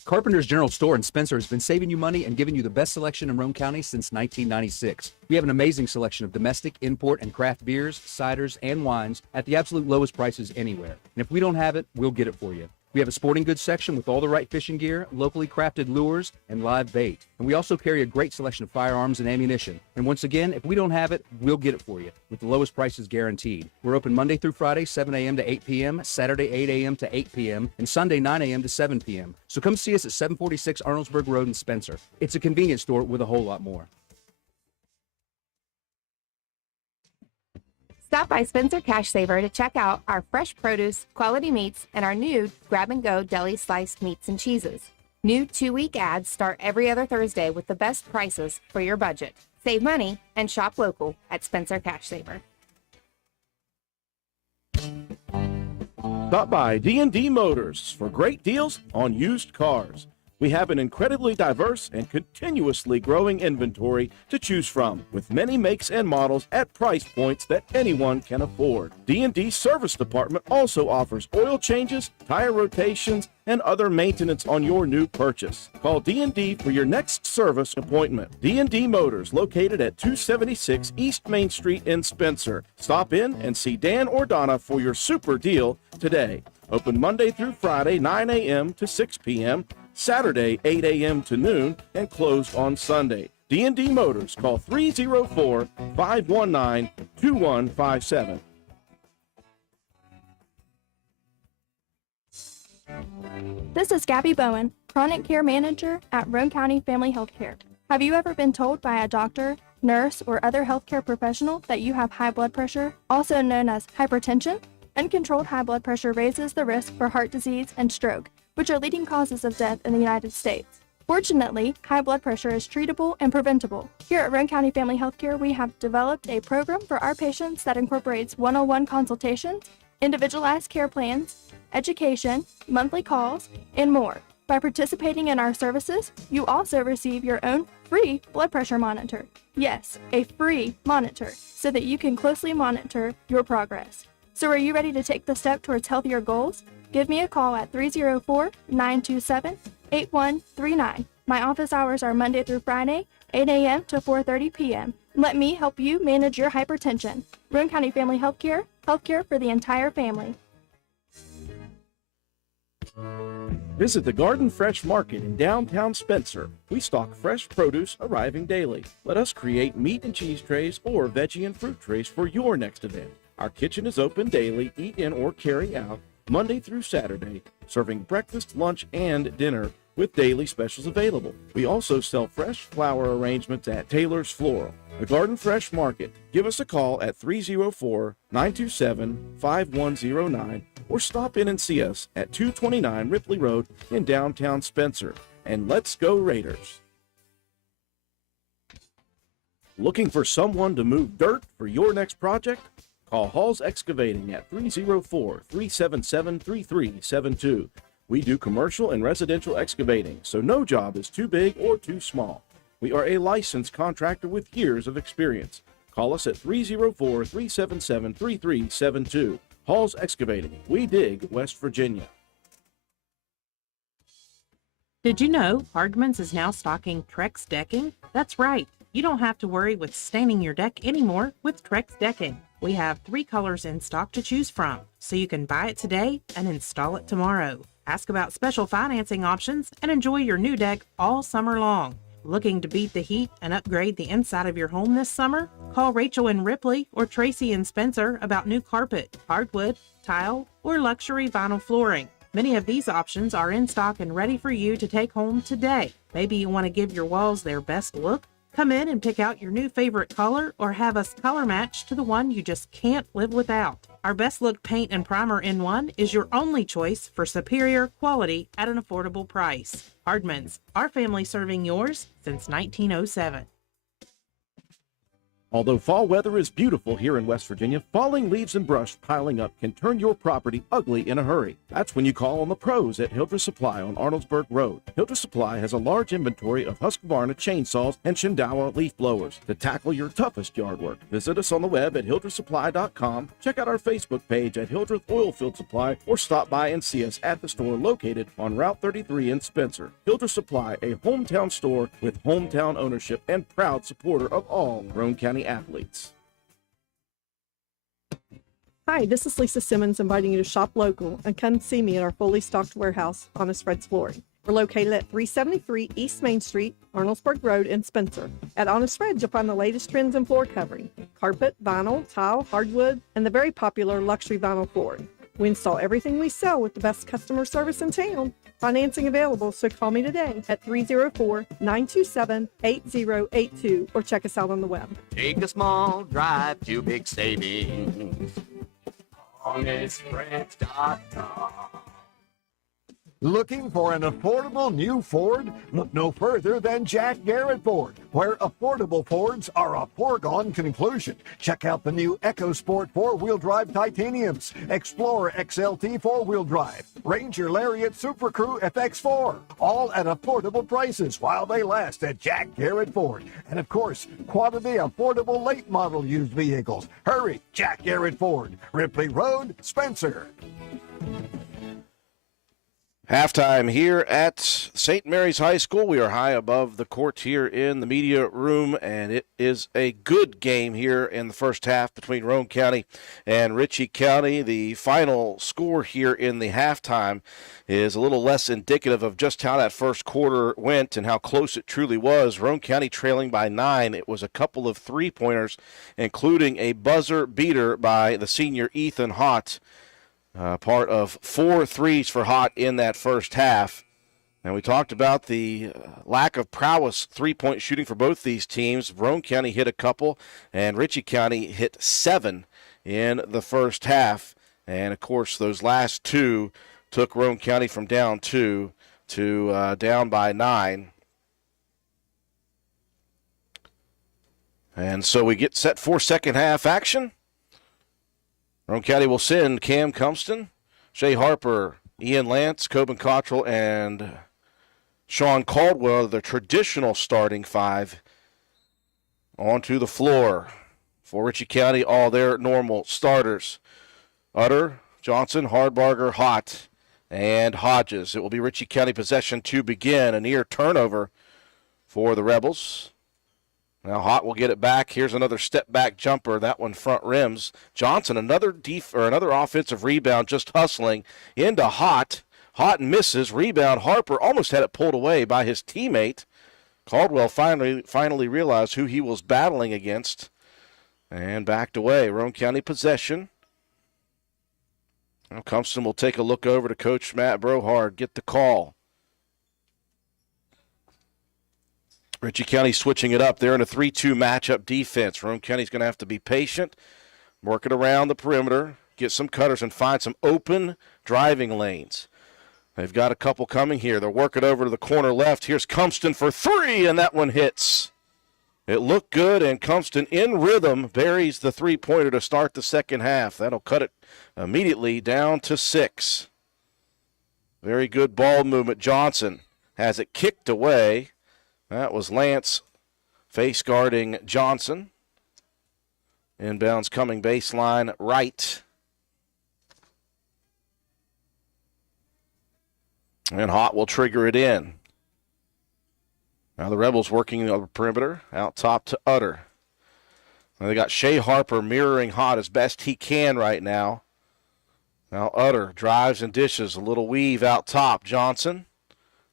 Carpenter's General Store in Spencer has been saving you money and giving you the best selection in Roane County since 1996. We have an amazing selection of domestic, import, and craft beers, ciders, and wines at the absolute lowest prices anywhere. And if we don't have it, we'll get it for you. We have a sporting goods section with all the right fishing gear, locally crafted lures, and live bait. And we also carry a great selection of firearms and ammunition. And once again, if we don't have it, we'll get it for you with the lowest prices guaranteed. We're open Monday through Friday, 7 a.m. to 8 p.m., Saturday, 8 a.m. to 8 p.m., and Sunday, 9 a.m. to 7 p.m. So come see us at 746 Arnoldsburg Road in Spencer. It's a convenience store with a whole lot more. Stop by Spencer Cash Saver to check out our fresh produce, quality meats, and our new grab-and-go deli sliced meats and cheeses. New 2-week ads start every other Thursday with the best prices for your budget. Save money and shop local at Spencer Cash Saver. Stop by D&D Motors for great deals on used cars. We have an incredibly diverse and continuously growing inventory to choose from, with many makes and models at price points that anyone can afford. D&D Service Department also offers oil changes, tire rotations, and other maintenance on your new purchase. Call D&D for your next service appointment. D&D Motors, located at 276 East Main Street in Spencer. Stop in and see Dan or Donna for your super deal today. Open Monday through Friday, 9 a.m. to 6 p.m., Saturday, 8 a.m. to noon, and closed on Sunday. D&D Motors, call 304-519-2157. This is Gabby Bowen, Chronic Care Manager at Roane County Family Health Care. Have you ever been told by a doctor, nurse, or other healthcare professional that you have high blood pressure, also known as hypertension? Uncontrolled high blood pressure raises the risk for heart disease and stroke, which are leading causes of death in the United States. Fortunately, high blood pressure is treatable and preventable. Here at Roane County Family Healthcare, we have developed a program for our patients that incorporates one-on-one consultations, individualized care plans, education, monthly calls, and more. By participating in our services, you also receive your own free blood pressure monitor. Yes, a free monitor, so that you can closely monitor your progress. So are you ready to take the step towards healthier goals? Give me a call at 304-927-8139. My office hours are Monday through Friday, 8 a.m. to 4:30 p.m. Let me help you manage your hypertension. Roane County Family Healthcare, healthcare for the entire family. Visit the Garden Fresh Market in downtown Spencer. We stock fresh produce arriving daily. Let us create meat and cheese trays or veggie and fruit trays for your next event. Our kitchen is open daily, eat in or carry out, Monday through Saturday, serving breakfast, lunch, and dinner with daily specials available. We also sell fresh flower arrangements at Taylor's Floral. The Garden Fresh Market. Give us a call at 304-927-5109 or stop in and see us at 229 Ripley Road in downtown Spencer. And let's go Raiders! Looking for someone to move dirt for your next project? Call Hall's Excavating at 304-377-3372. We do commercial and residential excavating, so no job is too big or too small. We are a licensed contractor with years of experience. Call us at 304-377-3372. Hall's Excavating. We dig West Virginia. Did you know Hardman's is now stocking Trex decking? That's right. You don't have to worry with staining your deck anymore with Trex decking. We have 3 colors in stock to choose from, so you can buy it today and install it tomorrow. Ask about special financing options and enjoy your new deck all summer long. Looking to beat the heat and upgrade the inside of your home this summer? Call Rachel in Ripley or Tracy in Spencer about new carpet, hardwood, tile, or luxury vinyl flooring. Many of these options are in stock and ready for you to take home today. Maybe you want to give your walls their best look? Come in and pick out your new favorite color or have us color match to the one you just can't live without. Our Best Look Paint and Primer in One is your only choice for superior quality at an affordable price. Hardman's, our family serving yours since 1907. Although fall weather is beautiful here in West Virginia, falling leaves and brush piling up can turn your property ugly in a hurry. That's when you call on the pros at Hildreth Supply on Arnoldsburg Road. Hildreth Supply has a large inventory of Husqvarna chainsaws and Shindawa leaf blowers to tackle your toughest yard work. Visit us on the web at hildrethsupply.com, check out our Facebook page at Hildreth Oilfield Supply, or stop by and see us at the store located on Route 33 in Spencer. Hildreth Supply, a hometown store with hometown ownership and proud supporter of all Roane County athletes. Hi, this is Lisa Simmons inviting you to shop local and come see me at our fully stocked warehouse, Honest Fred's Flooring. We're located at 373 East Main Street, Arnoldsburg Road in Spencer. At Honest Fred's, you'll find the latest trends in floor covering, carpet, vinyl, tile, hardwood, and the very popular luxury vinyl flooring. We install everything we sell with the best customer service in town. Financing available, so call me today at 304-927-8082 or check us out on the web. Take a small drive to big savings. HonestFriends.com. Looking for an affordable new Ford? Look no further than Jack Garrett Ford, where affordable Fords are a foregone conclusion. Check out the new EcoSport 4-wheel drive titaniums, Explorer XLT 4-wheel drive, Ranger Lariat Super Crew FX4, all at affordable prices while they last at Jack Garrett Ford. And of course, quality affordable late model used vehicles. Hurry, Jack Garrett Ford, Ripley Road, Spencer. Halftime here at St. Mary's High School. We are high above the court here in the media room, and it is a good game here in the first half between Roane County and Ritchie County. The final score here in the halftime is a little less indicative of just how that first quarter went and how close it truly was. Roane County trailing by 9. It was a couple of three-pointers, including a buzzer beater by the senior Ethan Hott. Part of 4 threes for Hott in that first half. And we talked about the lack of prowess three-point shooting for both these teams. Roane County hit a couple, and Ritchie County hit 7 in the first half. And, of course, those last 2 took Roane County from down 2 to down by 9. And so we get set for second half action. Roane County will send Cam Cumston, Shay Harper, Ian Lance, Coben Cottrell, and Sean Caldwell, the traditional starting 5, onto the floor. For Ritchie County, all their normal starters. Utter, Johnson, Hardbarger, Hott, and Hodges. It will be Ritchie County possession to begin. A near turnover for the Rebels. Now Hott will get it back. Here's another step-back jumper. That one front rims. Johnson, another offensive rebound, just hustling into Hott. Houghton misses. Rebound. Harper almost had it pulled away by his teammate. Caldwell finally realized who he was battling against and backed away. Roane County possession. Now Compton will take a look over to Coach Matt Brohard, get the call. Ritchie County switching it up. They're in a 3-2 matchup defense. Roane County's going to have to be patient, work it around the perimeter, get some cutters, and find some open driving lanes. They've got a couple coming here. They'll work it over to the corner left. Here's Compton for three, and that one hits. It looked good, and Compton in rhythm buries the three-pointer to start the second half. That'll cut it immediately down to 6. Very good ball movement. Johnson has it kicked away. That was Lance face guarding Johnson. Inbounds coming baseline right. And Hott will trigger it in. Now the Rebels working on the perimeter, out top to Utter. Now they got Shea Harper mirroring Hott as best he can right now. Now Utter drives and dishes, a little weave out top. Johnson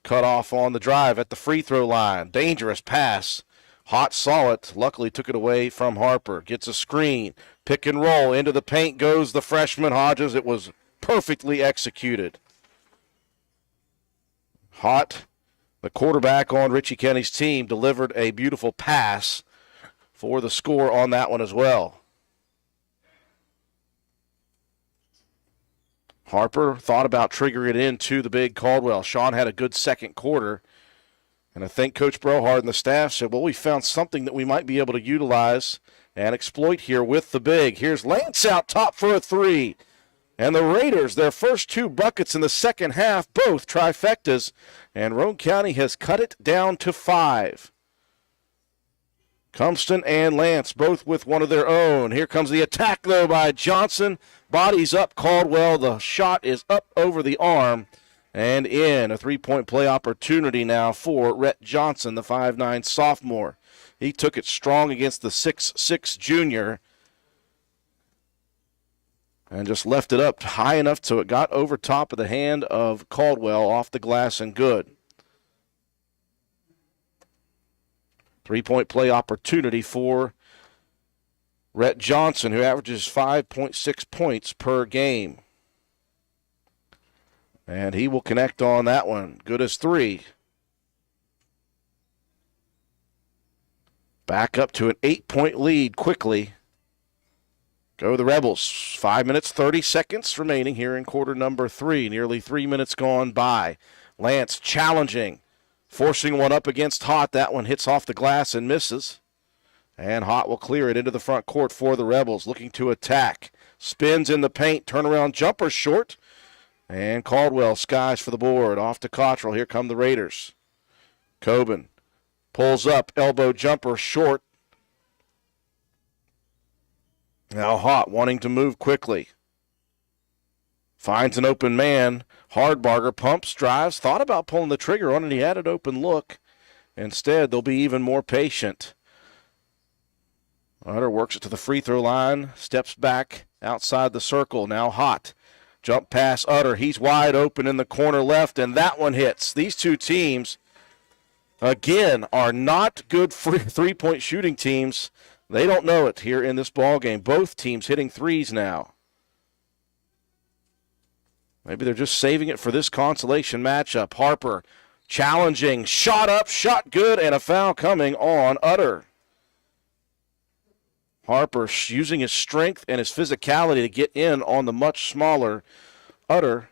cut off on the drive at the free throw line. Dangerous pass. Hott saw it, luckily took it away from Harper. Gets a screen, pick and roll, into the paint goes the freshman Hodges. It was perfectly executed. Hott, the quarterback on Ritchie County's team, delivered a beautiful pass for the score on that one as well. Harper thought about triggering it into the big Caldwell. Sean had a good second quarter, and I think Coach Brohard and the staff said, well, we found something that we might be able to utilize and exploit here with the big. Here's Lance out top for a three. And the Raiders, their first 2 buckets in the second half, both trifectas, and Roane County has cut it down to 5. Compton and Lance both with one of their own. Here comes the attack, though, by Johnson. Bodies up Caldwell. The shot is up over the arm and in. A 3-point play opportunity now for Rhett Johnson, the 5'9 sophomore. He took it strong against the 6'6 junior and just left it up high enough so it got over top of the hand of Caldwell, off the glass and good. 3-point play opportunity for Rhett Johnson, who averages 5.6 points per game. And he will connect on that one. Good as 3. Back up to an 8-point lead quickly. Go the Rebels. 5 minutes, 30 seconds remaining here in quarter number 3. Nearly 3 minutes gone by. Lance challenging, forcing one up against Hott. That one hits off the glass and misses. And Hott will clear it into the front court for the Rebels, looking to attack. Spins in the paint, turnaround jumper short. And Caldwell skies for the board. Off to Cottrell. Here come the Raiders. Coben pulls up, elbow jumper short. Now Hott wanting to move quickly. Finds an open man. Hardbarger pumps, drives, thought about pulling the trigger on it. He had an open look. Instead, they'll be even more patient. Utter works it to the free throw line, steps back outside the circle. Now Hott. Jump pass Utter. He's wide open in the corner left, and that one hits. These two teams, again, are not good three-point shooting teams. They don't know it here in this ball game. Both teams hitting threes now. Maybe they're just saving it for this consolation matchup. Harper challenging, shot up, shot good, and a foul coming on Utter. Harper using his strength and his physicality to get in on the much smaller Utter.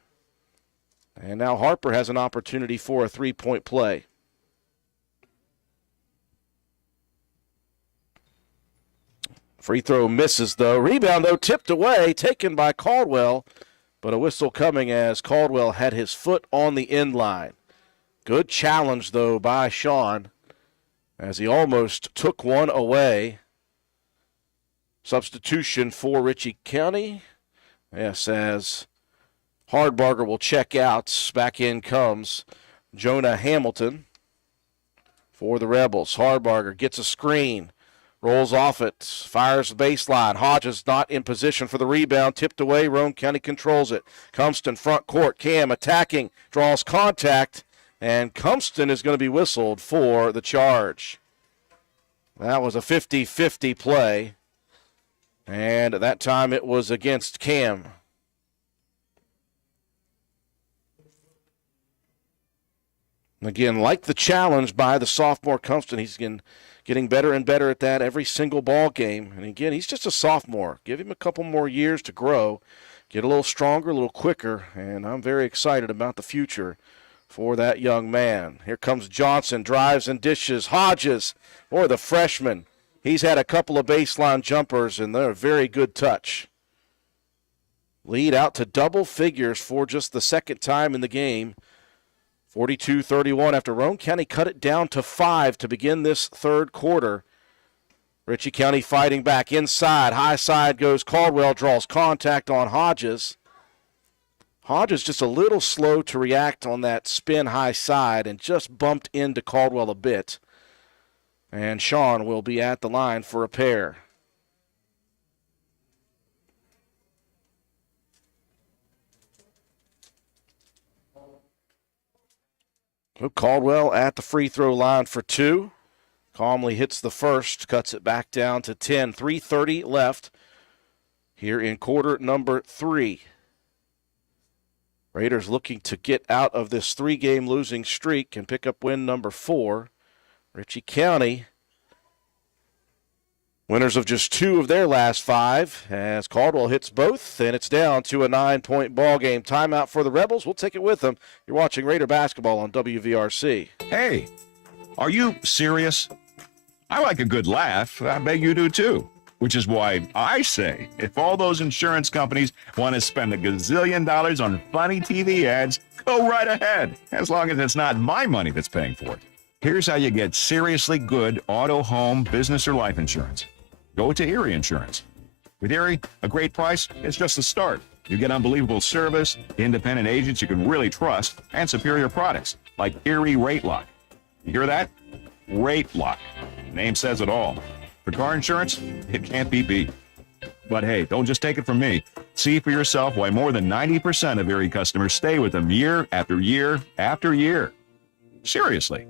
And now Harper has an opportunity for a 3-point play. Free throw misses, though. Rebound, though, tipped away, taken by Caldwell. But a whistle coming as Caldwell had his foot on the end line. Good challenge, though, by Sean as he almost took one away. Substitution for Ritchie County. Yes, as Hardbarger will check out. Back in comes Jonah Hamilton for the Rebels. Hardbarger gets a screen. Rolls off it, fires the baseline. Hodges not in position for the rebound, tipped away. Roane County controls it. Cumston front court. Cam attacking, draws contact, and Cumston is going to be whistled for the charge. That was a 50-50 play, and at that time it was against Cam. Again, like the challenge by the sophomore Cumston, he's getting better and better at that every single ball game. And again, he's just a sophomore. Give him a couple more years to grow, get a little stronger, a little quicker, and I'm very excited about the future for that young man. Here comes Johnson, drives and dishes. Hodges, boy, the freshman. He's had a couple of baseline jumpers, and they're a very good touch. Lead out to double figures for just the second time in the game. 42-31 after Roane County cut it down to 5 to begin this third quarter. Ritchie County fighting back inside. High side goes Caldwell, draws contact on Hodges. Hodges just a little slow to react on that spin high side and just bumped into Caldwell a bit. And Sean will be at the line for a pair. So Caldwell at the free throw line for 2. Calmly hits the first, cuts it back down to 10. 3:30 left here in quarter number 3. Raiders looking to get out of this 3-game losing streak and pick up win number 4. Ritchie County, winners of just 2 of their last 5, as Caldwell hits both, and it's down to a 9-point ball game. Timeout for the Rebels. We'll take it with them. You're watching Raider basketball on WVRC. Hey, are you serious? I like a good laugh. I bet you do too. Which is why I say, if all those insurance companies want to spend $1 gazillion on funny TV ads, go right ahead, as long as it's not my money that's paying for it. Here's how you get seriously good auto, home, business, or life insurance. Go to Erie Insurance. With Erie, a great price is just the start. You get unbelievable service, independent agents you can really trust, and superior products like Erie Rate Lock. You hear that? Rate Lock. The name says it all. For car insurance, it can't be beat. But hey, don't just take it from me. See for yourself why more than 90% of Erie customers stay with them year after year after year. Seriously.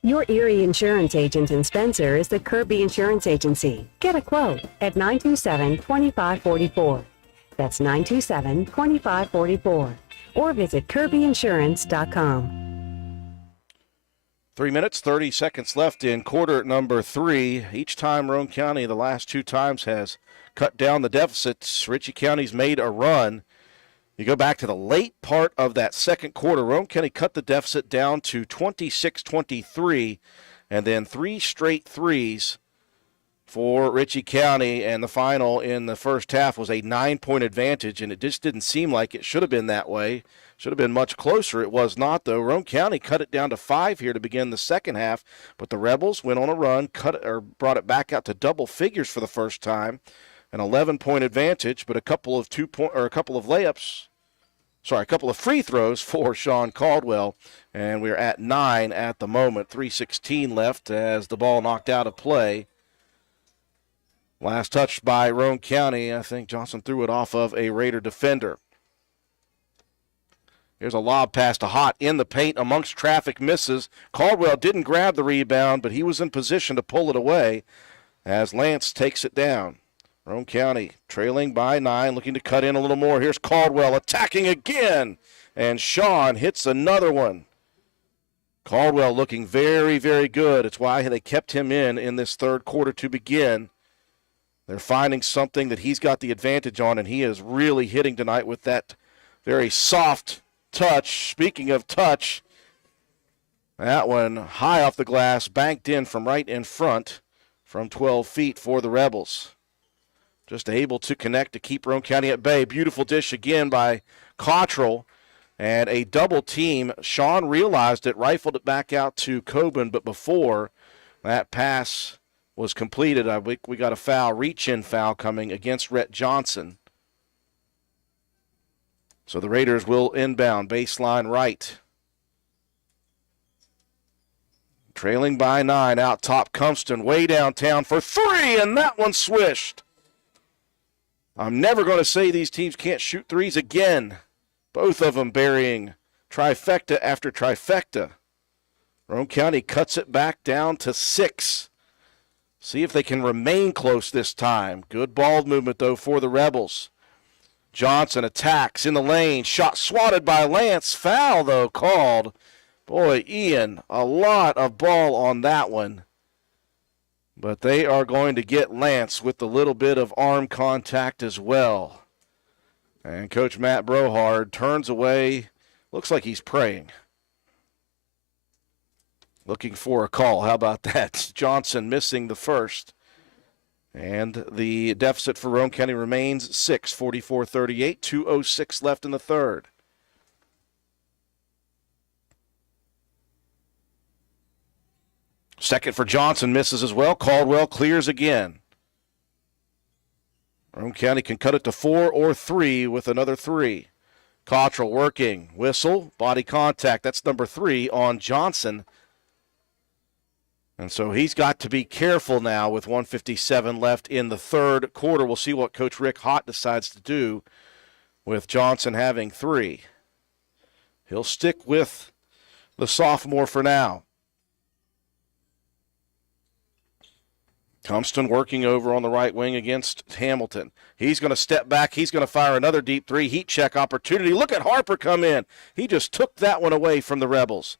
Your Erie insurance agent in Spencer is the Kirby Insurance Agency. Get a quote at 927-2544. That's 927-2544. Or visit kirbyinsurance.com. 3 minutes, 30 seconds left in quarter number 3. Each time Roane County, the last 2 times, has cut down the deficits. Ritchie County's made a run. You go back to the late part of that second quarter, Roane County cut the deficit down to 26-23, and then 3 straight threes for Ritchie County, and the final in the first half was a 9-point advantage, and it just didn't seem like it should have been that way. Should have been much closer. It was not, though. Roane County cut it down to 5 here to begin the second half, but the Rebels went on a run, brought it back out to double figures for the first time. An 11-point advantage, but a couple of free throws for Sean Caldwell, and we're at 9 at the moment. 3:16 left as the ball knocked out of play. Last touch by Roane County. I think Johnson threw it off of a Raider defender. Here's a lob pass to Hott in the paint amongst traffic, misses. Caldwell didn't grab the rebound, but he was in position to pull it away as Lance takes it down. Roane County trailing by 9, looking to cut in a little more. Here's Caldwell attacking again, and Sean hits another one. Caldwell looking very, very good. It's why they kept him in this third quarter to begin. They're finding something that he's got the advantage on, and he is really hitting tonight with that very soft touch. Speaking of touch, that one high off the glass, banked in from right in front from 12 feet for the Rebels. Just able to connect to keep Roane County at bay. Beautiful dish again by Cottrell, and a double team. Sean realized it, rifled it back out to Coburn, but before that pass was completed, we got a foul, reach-in foul coming against Rhett Johnson. So the Raiders will inbound, baseline right. Trailing by 9, out top, Cumston way downtown for 3, and that one swished. I'm never going to say these teams can't shoot threes again. Both of them burying trifecta after trifecta. Roane County cuts it back down to 6. See if they can remain close this time. Good ball movement, though, for the Rebels. Johnson attacks in the lane. Shot swatted by Lance. Foul, though, called. Boy, Ian, a lot of ball on that one. But they are going to get Lance with a little bit of arm contact as well. And Coach Matt Brohard turns away. Looks like he's praying. Looking for a call. How about that? Johnson missing the first. And the deficit for Roane County remains 6, 44-38, 2:06 left in the third. Second for Johnson, misses as well. Caldwell clears again. Roane County can cut it to 4 or 3 with another 3. Cottrell working, whistle, body contact. That's number 3 on Johnson. And so he's got to be careful now with 1:57 left in the third quarter. We'll see what Coach Rick Hott decides to do with Johnson having 3. He'll stick with the sophomore for now. Cumston working over on the right wing against Hamilton. He's going to step back. He's going to fire another deep 3. Heat check opportunity. Look at Harper come in. He just took that one away from the Rebels.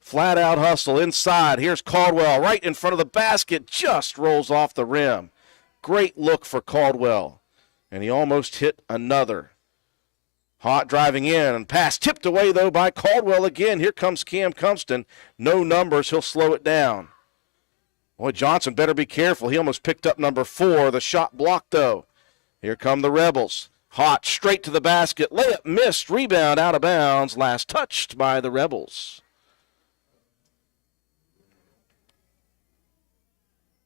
Flat out hustle inside. Here's Caldwell right in front of the basket. Just rolls off the rim. Great look for Caldwell. And he almost hit another. Hott driving in and pass tipped away, though, by Caldwell again. Here comes Cam Cumston. No numbers. He'll slow it down. Boy, Johnson better be careful. He almost picked up number 4. The shot blocked, though. Here come the Rebels. Hott straight to the basket. Layup missed. Rebound out of bounds. Last touched by the Rebels.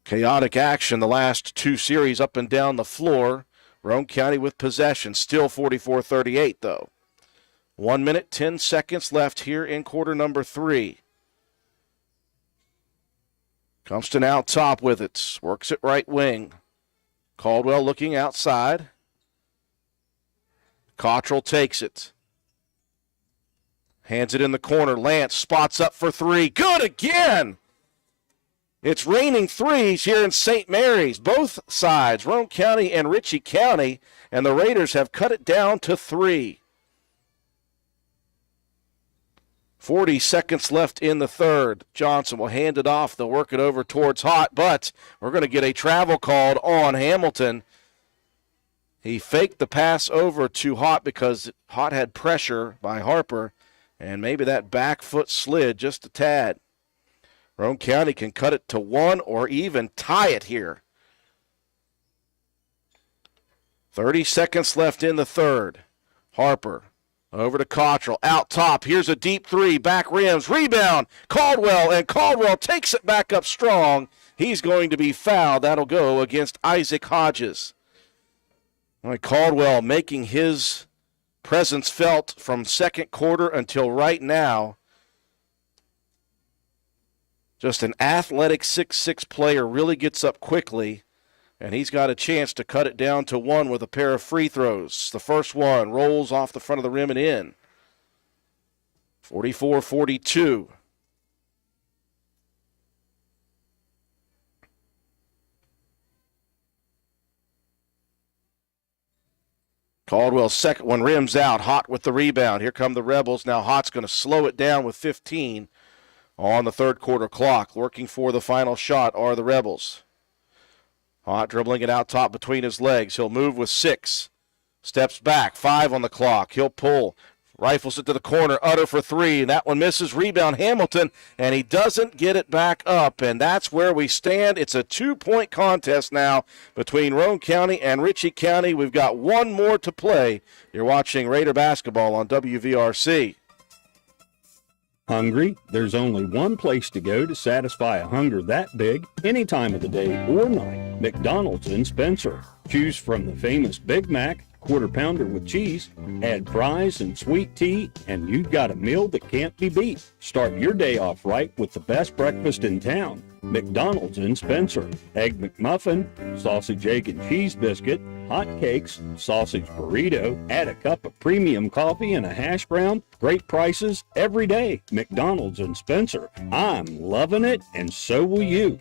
Chaotic action the last 2 series up and down the floor. Roane County with possession. Still 44-38, though. 1 minute, 10 seconds left here in quarter number 3. Cumston out top with it. Works it right wing. Caldwell looking outside. Cottrell takes it. Hands it in the corner. Lance spots up for 3. Good again! It's raining threes here in St. Mary's. Both sides, Roane County and Ritchie County, and the Raiders have cut it down to 3. 40 seconds left in the third. Johnson will hand it off. They'll work it over towards Hott, but we're going to get a travel called on Hamilton. He faked the pass over to Hott because Hott had pressure by Harper, and maybe that back foot slid just a tad. Roane County can cut it to 1 or even tie it here. 30 seconds left in the third. Harper. Over to Cottrell, out top, here's a deep 3, back rims, rebound, Caldwell, and Caldwell takes it back up strong. He's going to be fouled. That'll go against Isaac Hodges. All right, Caldwell making his presence felt from second quarter until right now. Just an athletic 6'6" player, really gets up quickly. And he's got a chance to cut it down to 1 with a pair of free throws. The first one rolls off the front of the rim and in. 44-42. Caldwell's second one rims out. Hott with the rebound. Here come the Rebels. Now Hott's going to slow it down with 15 on the third quarter clock. Working for the final shot are the Rebels. Hott dribbling it out top between his legs. He'll move with 6. Steps back, 5 on the clock. He'll pull. Rifles it to the corner, utter for 3. And that one misses. Rebound Hamilton, and he doesn't get it back up. And that's where we stand. It's a 2-point contest now between Roane County and Ritchie County. We've got 1 more to play. You're watching Raider basketball on WVRC. Hungry? There's only one place to go to satisfy a hunger that big, any time of the day or night. McDonald's in Spencer. Choose from the famous Big Mac, quarter pounder with cheese, add fries and sweet tea, and you've got a meal that can't be beat. Start your day off right with the best breakfast in town. McDonald's in Spencer. Egg McMuffin, sausage, egg, and cheese biscuit, hot cakes, sausage burrito, add a cup of premium coffee and a hash brown. Great prices every day. McDonald's in Spencer. I'm loving it, and so will you.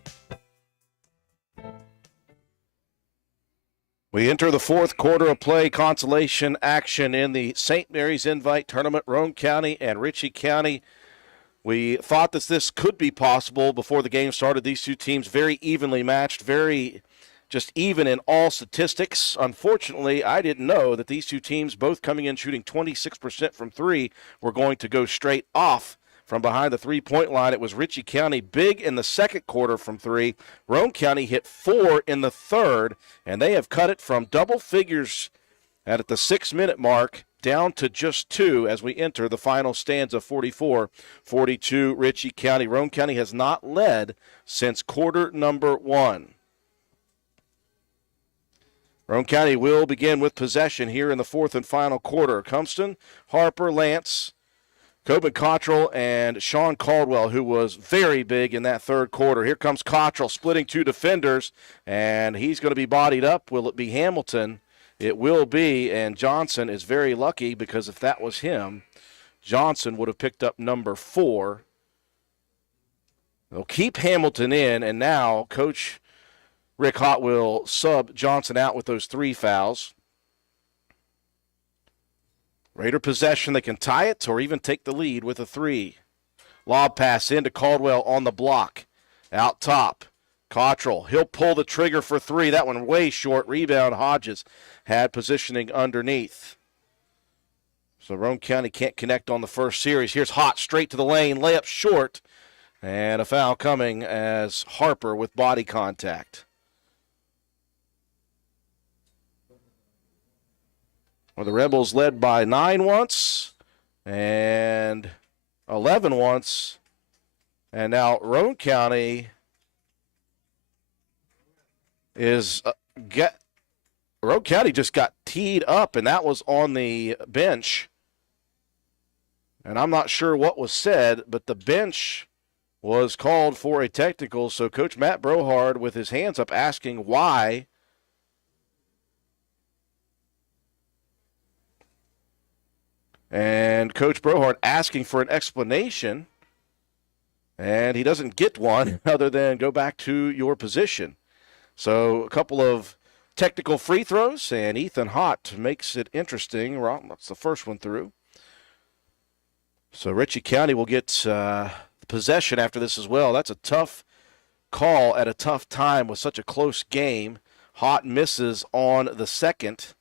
We enter the fourth quarter of play, consolation action in the St. Mary's Invite Tournament, Roane County and Ritchie County. We thought that this could be possible before the game started. These two teams very evenly matched, very just even in all statistics. Unfortunately, I didn't know that these two teams, both coming in shooting 26% from three, were going to go straight off from behind the three-point line. It was Ritchie County big in the second quarter from three. Roane County hit 4 in the third, and they have cut it from double figures at the 6-minute mark down to just 2 as we enter the final stanza, 44-42 Ritchie County. Roane County has not led since quarter number 1. Roane County will begin with possession here in the fourth and final quarter. Cumston, Harper, Lance, Coben Cottrell, and Sean Caldwell, who was very big in that third quarter. Here comes Cottrell splitting 2 defenders, and he's going to be bodied up. Will it be Hamilton? It will be, and Johnson is very lucky because if that was him, Johnson would have picked up number 4. They'll keep Hamilton in, and now Coach Rick Hott will sub Johnson out with those 3 fouls. Raider possession, they can tie it or even take the lead with a 3. Lob pass into Caldwell on the block. Out top, Cottrell. He'll pull the trigger for 3. That one way short. Rebound, Hodges had positioning underneath. So Roane County can't connect on the first series. Here's Hott straight to the lane. Layup short. And a foul coming as Harper with body contact. Well, the Rebels led by 9 once and 11 once. And now Roane County is Roane County just got teed up, and that was on the bench. And I'm not sure what was said, but the bench was called for a technical. So Coach Matt Brohard with his hands up asking why. And Coach Brohard asking for an explanation. And he doesn't get one other than go back to your position. So a couple of technical free throws, and Ethan Hott makes it interesting. Well, that's the first one through. So Ritchie County will get possession after this as well. That's a tough call at a tough time with such a close game. Hott misses on the second.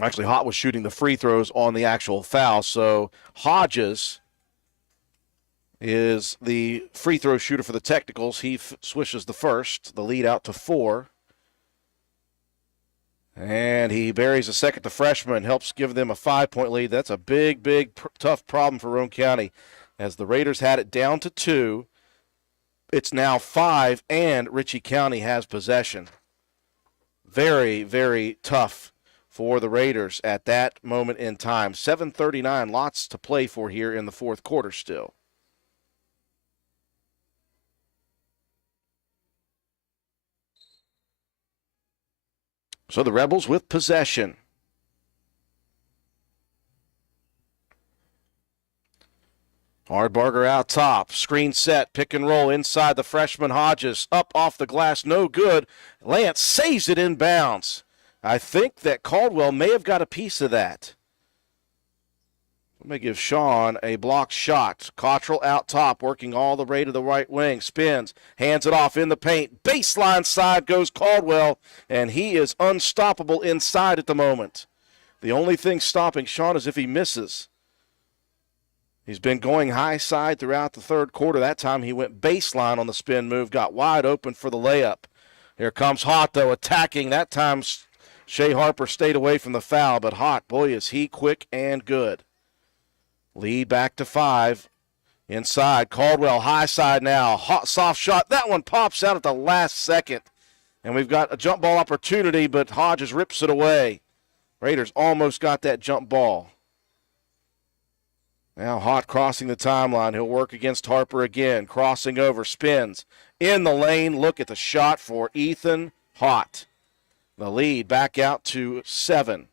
Actually, Hott was shooting the free throws on the actual foul. So Hodges is the free throw shooter for the technicals. He swishes the first, the lead out to 4. And he buries a second. The freshman helps give them a 5-point lead. That's a big, tough problem for Roane County. As the Raiders had it down to 2, it's now 5, and Ritchie County has possession. Very, very tough for the Raiders at that moment in time. 7:39, lots to play for here in the fourth quarter still. So the Rebels with possession. Hardbarger out top. Screen set. Pick and roll inside the freshman Hodges. Up off the glass. No good. Lance saves it inbounds. I think that Caldwell may have got a piece of that. Let me give Sean a blocked shot. Cottrell out top, working all the way to the right wing. Spins, hands it off in the paint. Baseline side goes Caldwell, and he is unstoppable inside at the moment. The only thing stopping Sean is if he misses. He's been going high side throughout the third quarter. That time he went baseline on the spin move, got wide open for the layup. Here comes Hott, though, attacking. That time Shea Harper stayed away from the foul, but Hott, boy, is he quick and good. Lead back to 5 Inside, Caldwell, high side now. Hot, soft shot. That one pops out at the last second. And we've got a jump ball opportunity, but Hodges rips it away. Raiders almost got that jump ball. Now Hott crossing the timeline. He'll work against Harper again. Crossing over, spins. In the lane, look at the shot for Ethan Hott. The lead back out to 7.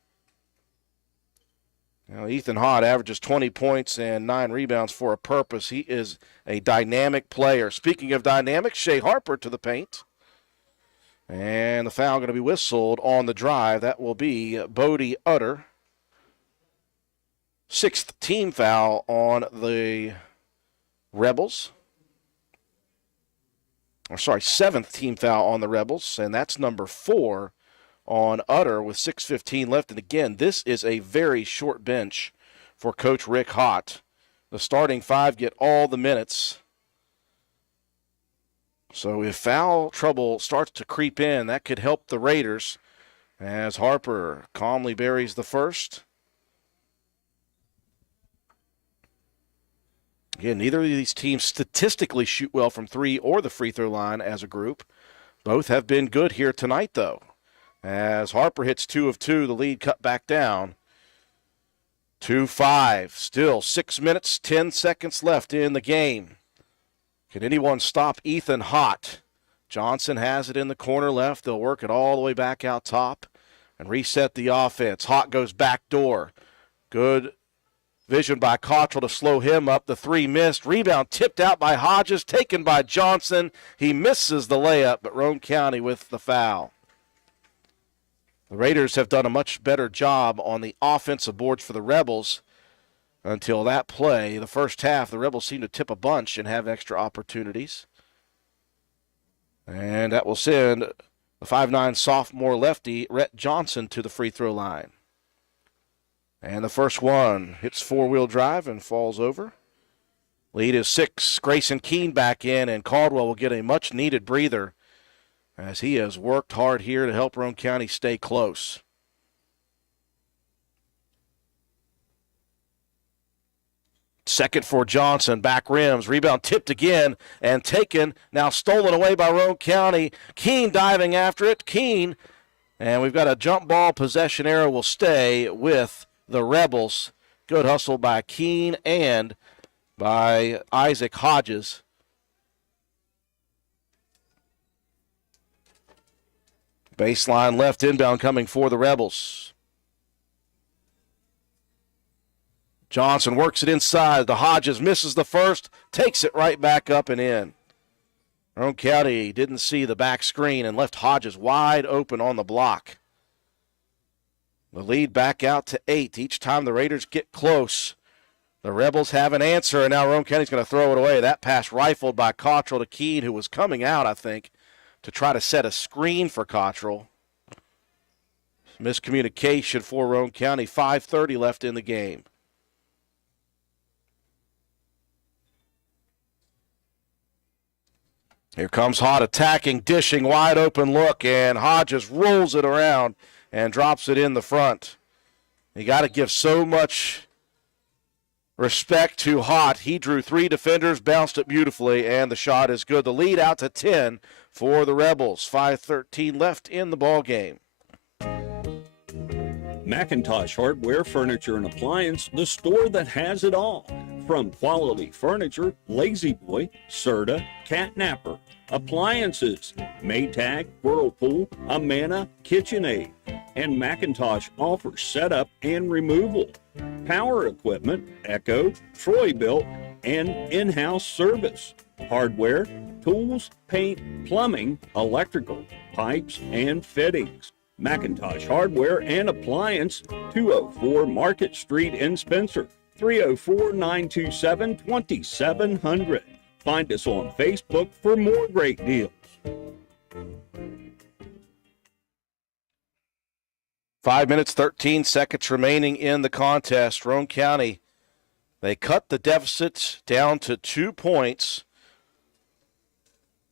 Now Ethan Hott averages 20 points and 9 rebounds for a purpose. He is a dynamic player. Speaking of dynamic, Shea Harper to the paint. And the foul going to be whistled on the drive. That will be Bodie Utter. 6th team foul on the Rebels. 7th team foul on the Rebels, and that's number 4 on Utter with 6:15 left. And again, this is a very short bench for Coach Rick Hott. The starting 5 get all the minutes. So if foul trouble starts to creep in, that could help the Raiders as Harper calmly buries the first. Again, neither of these teams statistically shoot well from 3 or the free throw line as a group. Both have been good here tonight, though. As Harper hits 2 of 2, the lead cut back down. 2-5. Still 6 minutes, 10 seconds left in the game. Can anyone stop Ethan Hott? Johnson has it in the corner left. They'll work it all the way back out top and reset the offense. Hott goes back door. Good vision by Cottrell to slow him up. The 3 missed. Rebound tipped out by Hodges, taken by Johnson. He misses the layup, but Roane County with the foul. The Raiders have done a much better job on the offensive boards for the Rebels until that play. The first half, the Rebels seem to tip a bunch and have extra opportunities. And that will send the 5'9" sophomore lefty, Rhett Johnson, to the free throw line. And the first one hits four-wheel drive and falls over. Lead is 6. Grayson Keene back in, and Caldwell will get a much-needed breather as he has worked hard here to help Roane County stay close. Second for Johnson, back rims, rebound tipped again and taken, now stolen away by Roane County. Keene diving after it, Keene, and we've got a jump ball possession error will stay with the Rebels. Good hustle by Keene and by Isaac Hodges. Baseline left inbound coming for the Rebels. Johnson works it inside. The Hodges misses the first, takes it right back up and in. Roane County didn't see the back screen and left Hodges wide open on the block. The lead back out to 8. Each time the Raiders get close, the Rebels have an answer, and now Roane County's going to throw it away. That pass rifled by Cottrell to Keene, who was coming out, I think, to try to set a screen for Cottrell. Miscommunication for Roane County. 5:30 left in the game. Here comes Hott attacking, dishing, wide open look, and Hodges rolls it around and drops it in the front. You got to give so much respect to Hott. He drew 3 defenders, bounced it beautifully, and the shot is good. The lead out to 10 for the Rebels. 5:13 left in the ball game. McIntosh Hardware, Furniture, and Appliance, the store that has it all. From quality furniture, Lazy Boy, Serta, Catnapper, appliances, Maytag, Whirlpool, Amana, KitchenAid, and McIntosh offers setup and removal, power equipment, Echo, Troy-Bilt, and in-house service, hardware, tools, paint, plumbing, electrical, pipes, and fittings. McIntosh Hardware and Appliance, 204 Market Street in Spencer, 304-927-2700. Find us on Facebook for more great deals. 5 minutes, 13 seconds remaining in the contest. Roane County, they cut the deficit down to 2 points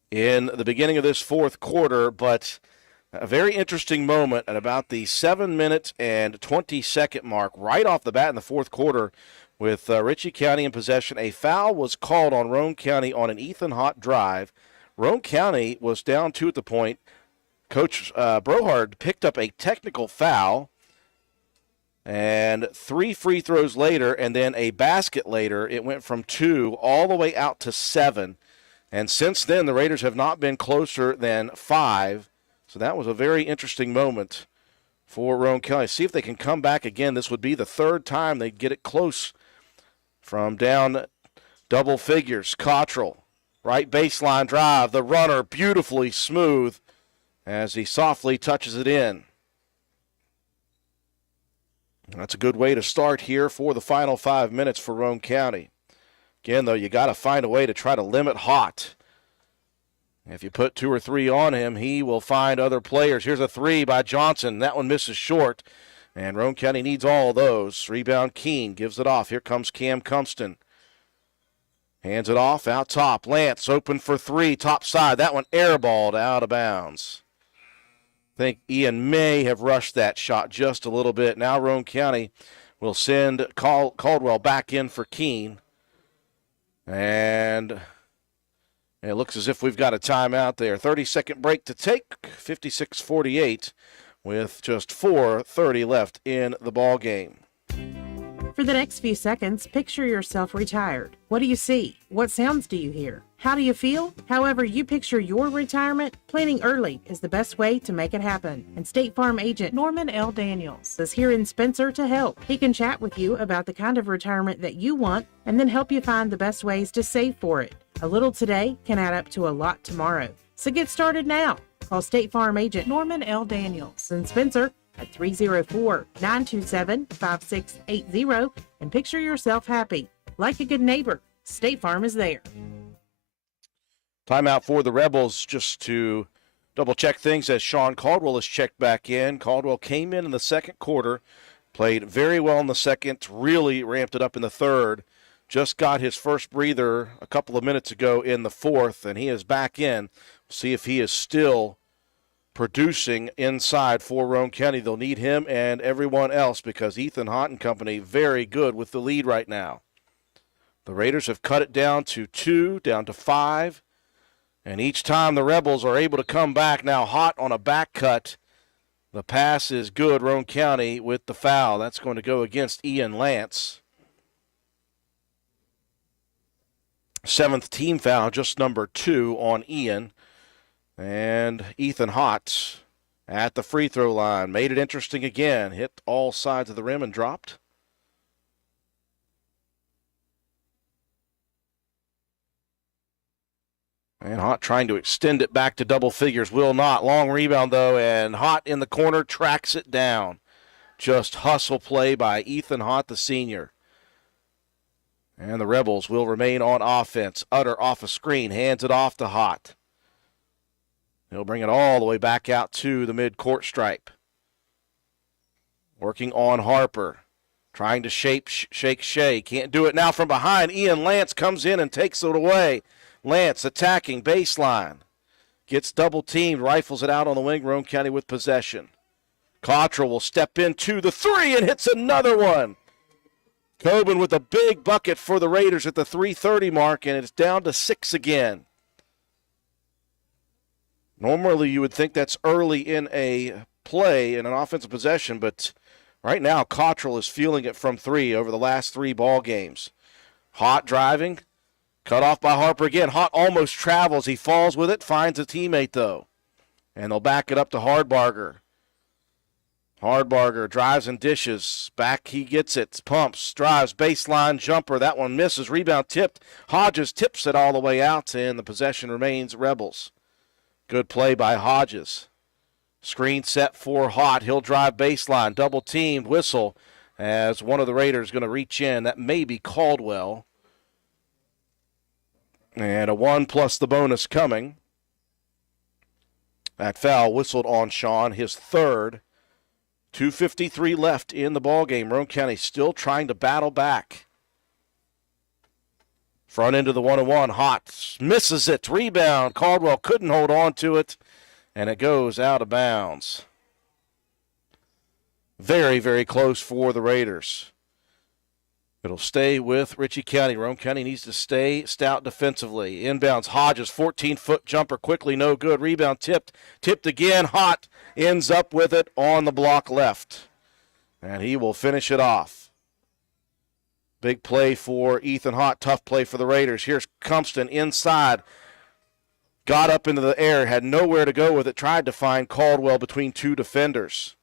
in the beginning of this fourth quarter, but a very interesting moment at about the 7 minute and 20 second mark right off the bat in the fourth quarter. with Ritchie County in possession. A foul was called on Roane County on an Ethan Hott drive. Roane County was down 2 at the point. Coach Brohard picked up a technical foul, and 3 free throws later and then a basket later, it went from 2 all the way out to 7. And since then, the Raiders have not been closer than 5. So that was a very interesting moment for Roane County. See if they can come back again. This would be the 3rd time they'd get it close from down double figures. Cottrell, right baseline drive. The runner beautifully smooth as he softly touches it in. That's a good way to start here for the final 5 minutes for Roane County. Again, though, you got to find a way to try to limit Hott. If you put 2 or 3 on him, he will find other players. Here's a 3 by Johnson. That one misses short, and Roane County needs all of those. Rebound Keene gives it off. Here comes Cam Cumston. Hands it off out top. Lance open for 3, top side. That one airballed out of bounds. I think Ian may have rushed that shot just a little bit. Now Roane County will send Caldwell back in for Keene. And it looks as if we've got a timeout there. 30-second break to take, 56-48, with just 4:30 left in the ball game. For the next few seconds, picture yourself retired. What do you see? What sounds do you hear? How do you feel? However you picture your retirement, planning early is the best way to make it happen. And State Farm agent Norman L. Daniels is here in Spencer to help. He can chat with you about the kind of retirement that you want and then help you find the best ways to save for it. A little today can add up to a lot tomorrow. So get started now. Call State Farm agent Norman L. Daniels in Spencer at 304-927-5680 and picture yourself happy. Like a good neighbor, State Farm is there. Timeout for the Rebels just to double-check things as Sean Caldwell is checked back in. Caldwell came in the second quarter, played very well in the second, really ramped it up in the third. Just got his first breather a couple of minutes ago in the fourth, and he is back in. See if he is still producing inside for Roane County. They'll need him and everyone else because Ethan Hott and company very good with the lead right now. The Raiders have cut it down to 2, down to 5, and each time the Rebels are able to come back. Now Hott on a back cut. The pass is good. Roane County with the foul. That's going to go against Ian Lance. 7th team foul, just number 2 on Ian. And Ethan Hott at the free throw line. Made it interesting again. Hit all sides of the rim and dropped. And Hott trying to extend it back to double figures. Will not. Long rebound, though, and Hott in the corner tracks it down. Just hustle play by Ethan Hott, the senior. And the Rebels will remain on offense. Utter off a screen. Hands it off to Hott. He'll bring it all the way back out to the mid-court stripe. Working on Harper. Trying to shake Shea. Can't do it now from behind. Ian Lance comes in and takes it away. Lance attacking baseline. Gets double-teamed. Rifles it out on the wing. Roane County with possession. Cottrell will step into the 3 and hits another one. Coben with a big bucket for the Raiders at the 3:30 mark, and it's down to 6 again. Normally, you would think that's early in a play, in an offensive possession, but right now, Cottrell is feeling it from 3 over the last 3 ball games. Hott driving, cut off by Harper again. Hott almost travels. He falls with it, finds a teammate, though. And they'll back it up to Hardbarger. Hardbarger drives and dishes. Back he gets it. Pumps, drives, baseline jumper. That one misses. Rebound tipped. Hodges tips it all the way out, and the possession remains Rebels. Good play by Hodges. Screen set for Hott. He'll drive baseline. Double teamed. Whistle as one of the Raiders going to reach in. That may be Caldwell. And a 1 plus the bonus coming. That foul whistled on Sean, his third. 2:53 left in the ballgame. Roane County still trying to battle back. Front end of the 1-on-1. Hott misses it. Rebound. Caldwell couldn't hold on to it, and it goes out of bounds. Very, very close for the Raiders. It'll stay with Ritchie County. Roane County needs to stay stout defensively. Inbounds, Hodges, 14-foot jumper, quickly, no good. Rebound tipped again. Hott ends up with it on the block left. And he will finish it off. Big play for Ethan Hott, tough play for the Raiders. Here's Compston inside. Got up into the air, had nowhere to go with it, tried to find Caldwell between two defenders.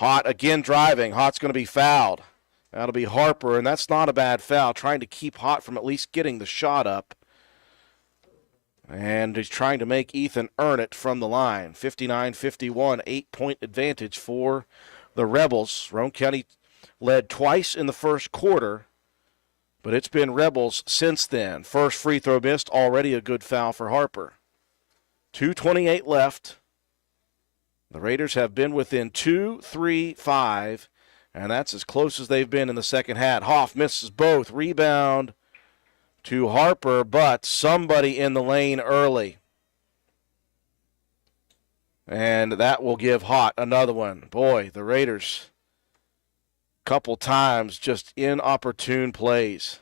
Hott again driving. Hott's going to be fouled. That'll be Harper, and that's not a bad foul, trying to keep Hott from at least getting the shot up. And he's trying to make Ethan earn it from the line. 59-51, 8-point advantage for the Rebels. Roane County led twice in the first quarter, but it's been Rebels since then. First free throw missed, already a good foul for Harper. 2:28 left. The Raiders have been within 2, 3, 5, and that's as close as they've been in the second half. Hoff misses both. Rebound to Harper, but somebody in the lane early. And that will give Hott another one. Boy, the Raiders, couple times, just inopportune plays.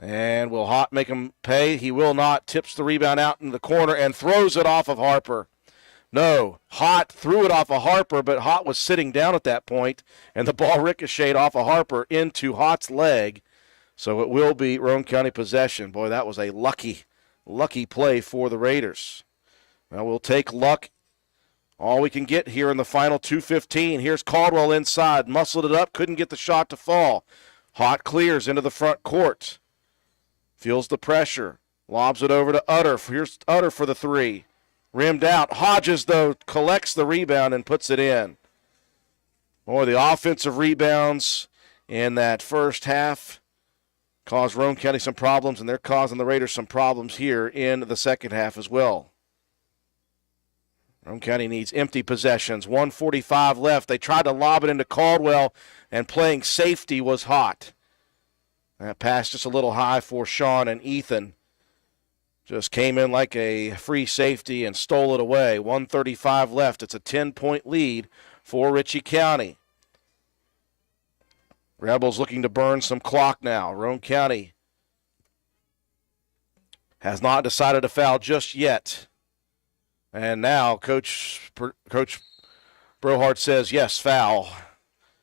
And will Hott make him pay? He will not. Tips the rebound out in the corner and throws it off of Harper. No, Hott threw it off of Harper, but Hott was sitting down at that point, and the ball ricocheted off of Harper into Hott's leg. So it will be Roane County possession. Boy, that was a lucky play for the Raiders. Now we'll take luck. All we can get here in the final 2:15. Here's Caldwell inside, muscled it up, couldn't get the shot to fall. Hott clears into the front court. Feels the pressure. Lobs it over to Utter. Here's Utter for the three. Rimmed out. Hodges, though, collects the rebound and puts it in. Boy, the offensive rebounds in that first half caused Roane County some problems, and they're causing the Raiders some problems here in the second half as well. Roane County needs empty possessions. 1:45 left. They tried to lob it into Caldwell, and playing safety was Hott. That pass just a little high for Sean, and Ethan just came in like a free safety and stole it away. 1:35 left. It's a 10-point lead for Ritchie County. Rebels looking to burn some clock now. Roane County has not decided to foul just yet. And now Coach Brohart says, yes, foul.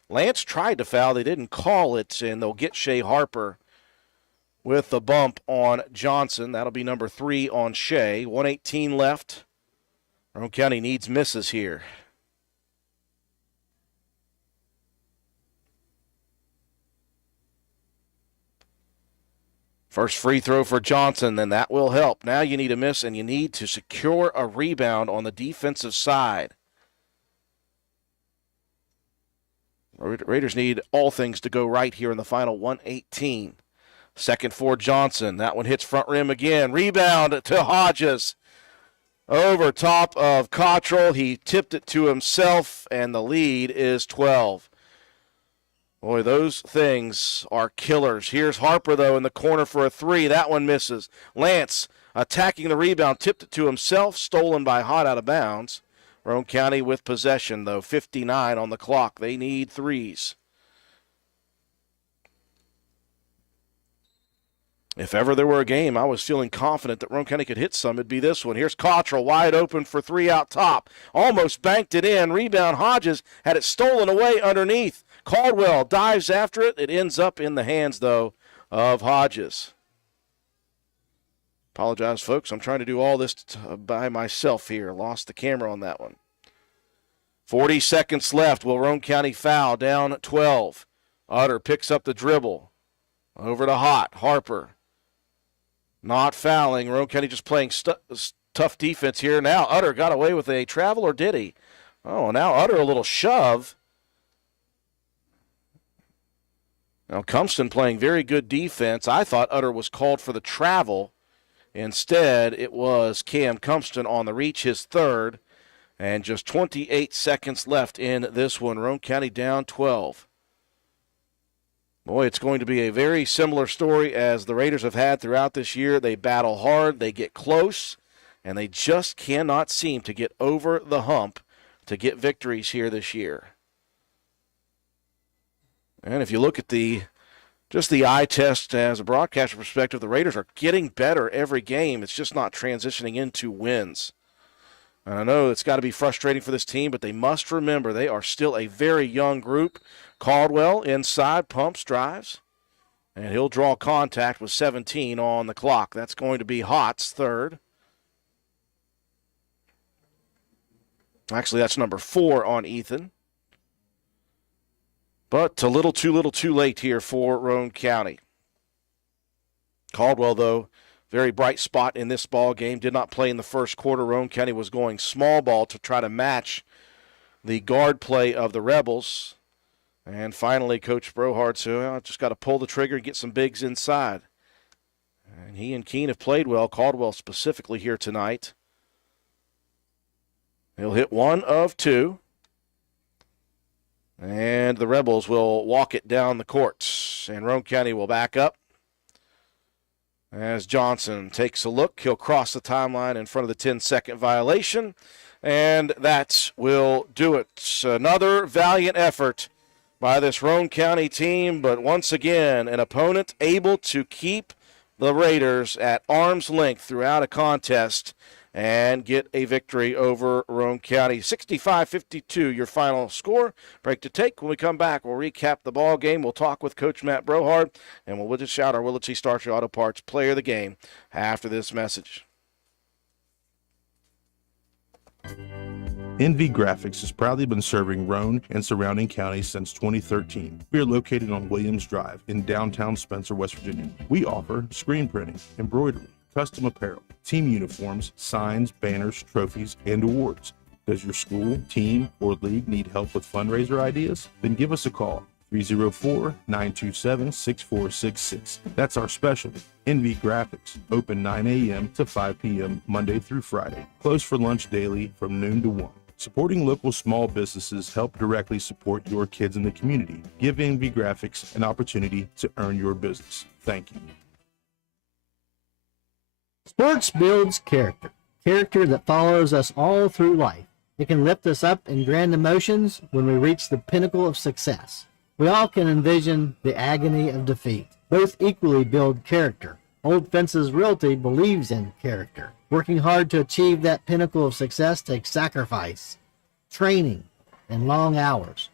Lance tried to foul. They didn't call it, and they'll get Shea Harper with the bump on Johnson. That'll be number 3 on Shea. 1:18 left. Roane County needs misses here. First free throw for Johnson, then that will help. Now you need a miss, and you need to secure a rebound on the defensive side. Raiders need all things to go right here in the final 1:18. Second for Johnson. That one hits front rim again. Rebound to Hodges. Over top of Cottrell. He tipped it to himself, and the lead is 12. Boy, those things are killers. Here's Harper, though, in the corner for a three. That one misses. Lance attacking the rebound, tipped it to himself, stolen by Hott out of bounds. Roane County with possession, though, 59 on the clock. They need threes. If ever there were a game I was feeling confident that Roane County could hit some, it'd be this one. Here's Cottrell wide open for three out top. Almost banked it in. Rebound Hodges had it stolen away underneath. Caldwell dives after it. It ends up in the hands, though, of Hodges. Apologize, folks. I'm trying to do all this by myself here. Lost the camera on that one. 40 seconds left. Will Roane County foul? Down 12. Utter picks up the dribble. Over to Hott. Harper. Not fouling. Roane County just playing tough defense here. Now Utter got away with a travel, or did he? Oh, now Utter a little shove. Now Compston playing very good defense. I thought Utter was called for the travel. Instead, it was Cam Compston on the reach, his third. And just 28 seconds left in this one. Roane County down 12. Boy, it's going to be a very similar story as the Raiders have had throughout this year. They battle hard, they get close, and they just cannot seem to get over the hump to get victories here this year. And if you look at the just the eye test as a broadcaster perspective, the Raiders are getting better every game. It's just not transitioning into wins. And I know it's got to be frustrating for this team, but they must remember they are still a very young group. Caldwell inside, pumps, drives, and he'll draw contact with 17 on the clock. That's going to be Hott's third. Actually, that's number 4 on Ethan. But a little too late here for Roane County. Caldwell, though, very bright spot in this ball game. Did not play in the first quarter. Roane County was going small ball to try to match the guard play of the Rebels. And finally, Coach Brohard said, well, just got to pull the trigger and get some bigs inside. And he and Keene have played well, Caldwell specifically here tonight. He'll hit 1 of 2. And the Rebels will walk it down the court. And Roane County will back up. As Johnson takes a look, he'll cross the timeline in front of the 10-second violation. And that will do it. Another valiant effort by this Roane County team, but once again, an opponent able to keep the Raiders at arm's length throughout a contest and get a victory over Roane County. 65-52, your final score. Break to take. When we come back, we'll recap the ball game. We'll talk with Coach Matt Brohard, and we'll just shout our Willitsey Starcher Auto Parts player of the game after this message. NV Graphics has proudly been serving Roane and surrounding counties since 2013. We are located on Williams Drive in downtown Spencer, West Virginia. We offer screen printing, embroidery, custom apparel, team uniforms, signs, banners, trophies, and awards. Does your school, team, or league need help with fundraiser ideas? Then give us a call. 304-927-6466. That's our specialty. NV Graphics. Open 9 a.m. to 5 p.m. Monday through Friday. Closed for lunch daily from noon to 1. Supporting local small businesses help directly support your kids in the community. Give NV Graphics an opportunity to earn your business. Thank you. Sports builds character. Character that follows us all through life. It can lift us up in grand emotions when we reach the pinnacle of success. We all can envision the agony of defeat. Both equally build character. Old Fences Realty believes in character. Working hard to achieve that pinnacle of success takes sacrifice, training, and long hours.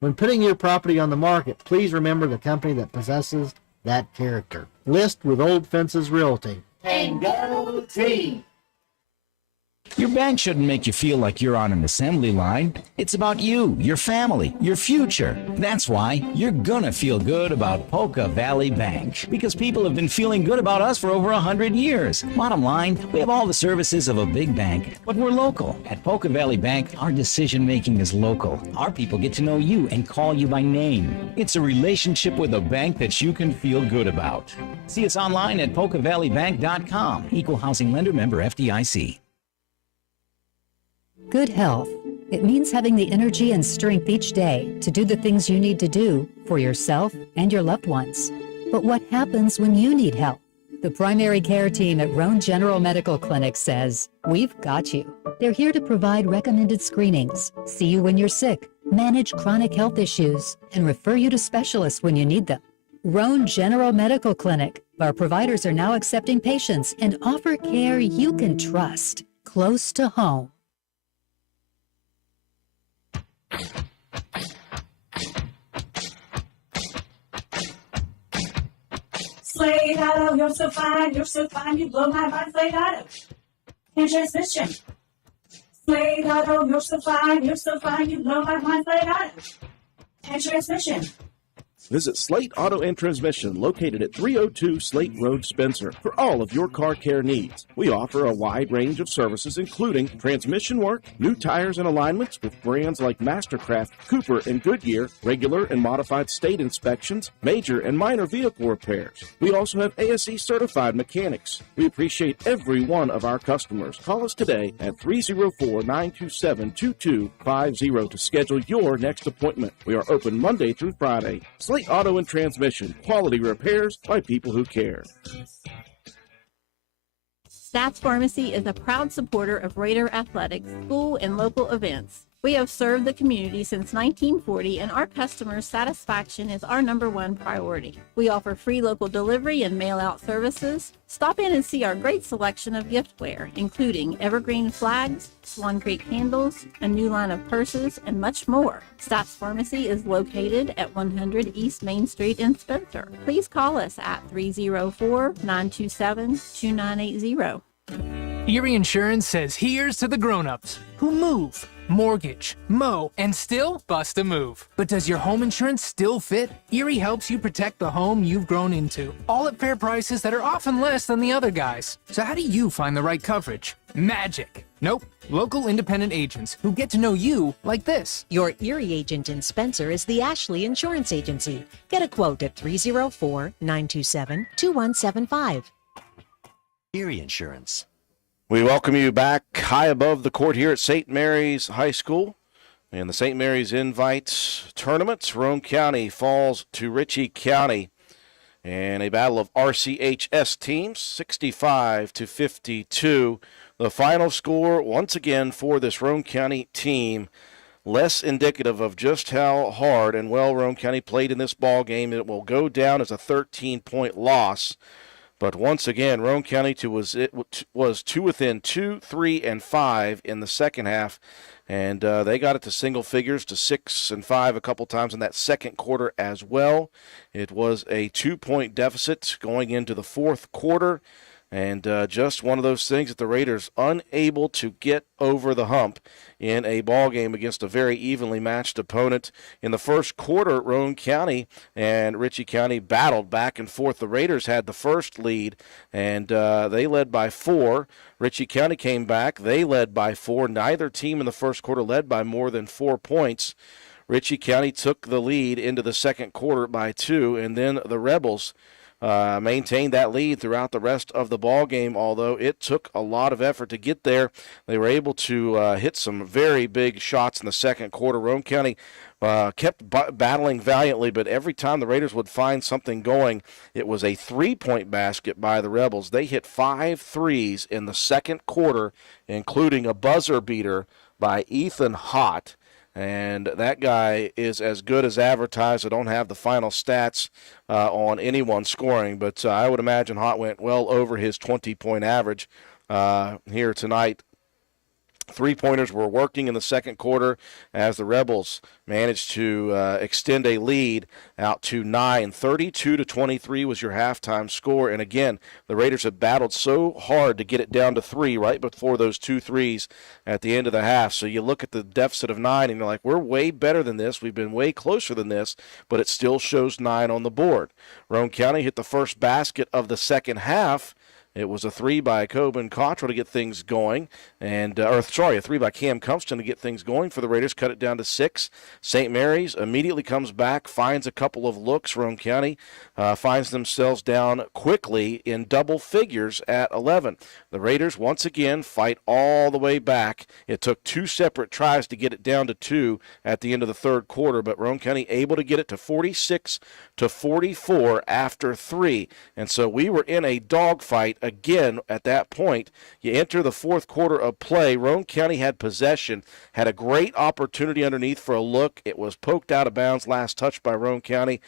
When putting your property on the market, please remember the company that possesses that character. List with Old Fences Realty. And go team! Your bank shouldn't make you feel like you're on an assembly line. It's about you, your family, your future. That's why you're gonna feel good about Polka Valley Bank, because people have been feeling good about us for over 100 years. Bottom line, we have all the services of a big bank, but we're local. At Polka Valley Bank, our decision-making is local. Our people get to know you and call you by name. It's a relationship with a bank that you can feel good about. See us online at polkavalleybank.com. Equal housing lender, member FDIC. Good health. It means having the energy and strength each day to do the things you need to do for yourself and your loved ones. But what happens when you need help? The primary care team at Roane General Medical Clinic says, we've got you. They're here to provide recommended screenings, see you when you're sick, manage chronic health issues, and refer you to specialists when you need them. Roane General Medical Clinic. Our providers are now accepting patients and offer care you can trust, close to home. Slade Auto, you're so fine, you blow my mind, Slade Auto. And transmission. Slade Auto, you're so fine, you blow my mind, Slade Auto. And transmission. Visit Slate Auto and Transmission, located at 302 Slate Road, Spencer, for all of your car care needs. We offer a wide range of services, including transmission work, new tires and alignments with brands like Mastercraft, Cooper, and Goodyear, regular and modified state inspections, major and minor vehicle repairs. We also have ASE certified mechanics. We appreciate every one of our customers. Call us today at 304-927-2250 to schedule your next appointment. We are open Monday through Friday. Slate Auto and Transmission, quality repairs by people who care. Stats Pharmacy is a proud supporter of Raider athletics, school, and local events. We have served the community since 1940, and our customers' satisfaction is our #1 priority. We offer free local delivery and mail-out services. Stop in and see our great selection of giftware, including evergreen flags, Swan Creek candles, a new line of purses, and much more. Stats Pharmacy is located at 100 East Main Street in Spencer. Please call us at 304-927-2980. Erie Insurance says here's to the grown-ups who move, mortgage, mow, and still bust a move. But does your home insurance still fit? Erie helps you protect the home you've grown into, all at fair prices that are often less than the other guys. So how do you find the right coverage? Magic. Nope. Local independent agents who get to know you like this. Your Erie agent in Spencer is the Ashley Insurance Agency. Get a quote at 304-927-2175. Erie Insurance. We welcome you back high above the court here at St. Mary's High School. And the St. Mary's Invite Tournament. Roane County falls to Ritchie County in a battle of RCHS teams, 65-52. The final score, once again, for this Roane County team, less indicative of just how hard and well Roane County played in this ball game. It will go down as a 13-point loss. But once again, Roane County was to within 2, 3, and 5 in the second half, and they got it to single figures, to 6 and 5 a couple times in that second quarter as well. It was a 2-point deficit going into the fourth quarter, and just one of those things that the Raiders unable to get over the hump in a ball game against a very evenly matched opponent. In the first quarter, Roane County and Ritchie County battled back and forth. The Raiders had the first lead, and they led by 4. Ritchie County came back. They led by 4. Neither team in the first quarter led by more than 4 points. Ritchie County took the lead into the second quarter by 2, and then the Rebels maintained that lead throughout the rest of the ball game, although it took a lot of effort to get there. They were able to hit some very big shots in the second quarter. Roane County kept battling valiantly, but every time the Raiders would find something going, it was a 3-point basket by the Rebels. They hit 5 threes in the second quarter, including a buzzer beater by Ethan Hott. And that guy is as good as advertised. I don't have the final stats on anyone scoring, but I would imagine Hott went well over his 20-point average here tonight. 3-pointers were working in the second quarter as the Rebels managed to extend a lead out to 9. 32-23 was your halftime score. And again, the Raiders had battled so hard to get it down to 3 right before those 2 threes at the end of the half. So you look at the deficit of 9 and you're like, we're way better than this. We've been way closer than this, but it still shows 9 on the board. Roane County hit the first basket of the second half. It was a 3 by Coben Cottrell to get things going, and a 3 by Cam Cumston to get things going for the Raiders, cut it down to 6. St. Mary's immediately comes back, finds a couple of looks. Roane County finds themselves down quickly in double figures at 11. The Raiders once again fight all the way back. It took 2 separate tries to get it down to 2 at the end of the third quarter, but Roane County able to get it to 46-44 after 3. And so we were in a dogfight again at that point. You enter the fourth quarter of play. Roane County had possession, had a great opportunity underneath for a look. It was poked out of bounds, last touch by Roane County.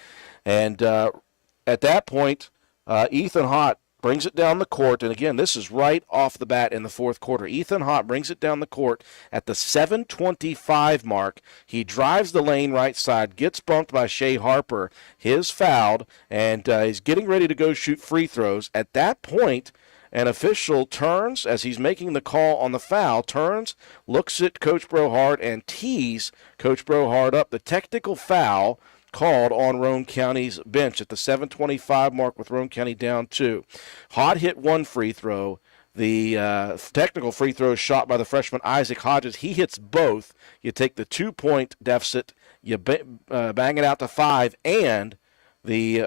And at that point, Ethan Hott brings it down the court, and again, this is right off the bat in the fourth quarter. Ethan Hott brings it down the court at the 7:25 mark. He drives the lane right side, gets bumped by Shea Harper. His fouled, and he's getting ready to go shoot free throws. At that point, an official turns, as he's making the call on the foul, turns, looks at Coach Brohard, and tees Coach Brohard up. The technical foul called on Roane County's bench at the 7:25 mark with Roane County down 2. Hott hit 1 free throw. The technical free throw is shot by the freshman Isaac Hodges. He hits both. You take the 2-point deficit, you bang it out to 5, and the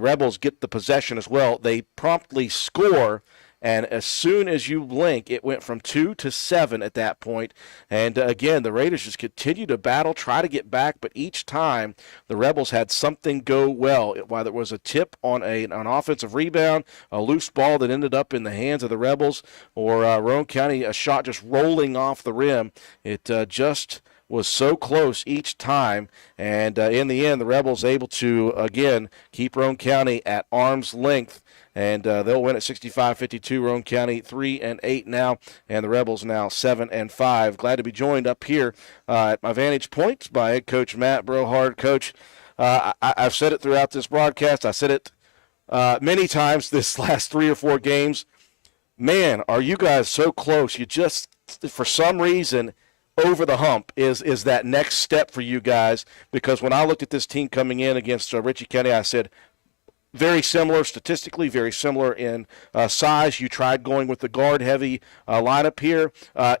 Rebels get the possession as well. They promptly score, and as soon as you blink, it went from 2 to 7 at that point. And again, the Raiders just continue to battle, try to get back, but each time the Rebels had something go well. Whether it was a tip on an offensive rebound, a loose ball that ended up in the hands of the Rebels, or Roane County, a shot just rolling off the rim, it just was so close each time. And in the end, the Rebels able to, again, keep Roane County at arm's length. And they'll win at 65-52. Roane County 3-8 now, and the Rebels now 7-5. Glad to be joined up here at my vantage point by head coach Matt Brohard. Coach, I've said it throughout this broadcast. I said it many times this last 3 or 4 games. Man, are you guys so close? You just, for some reason, over the hump is that next step for you guys. Because when I looked at this team coming in against Ritchie County, I said, very similar statistically, very similar in size. You tried going with the guard-heavy lineup here.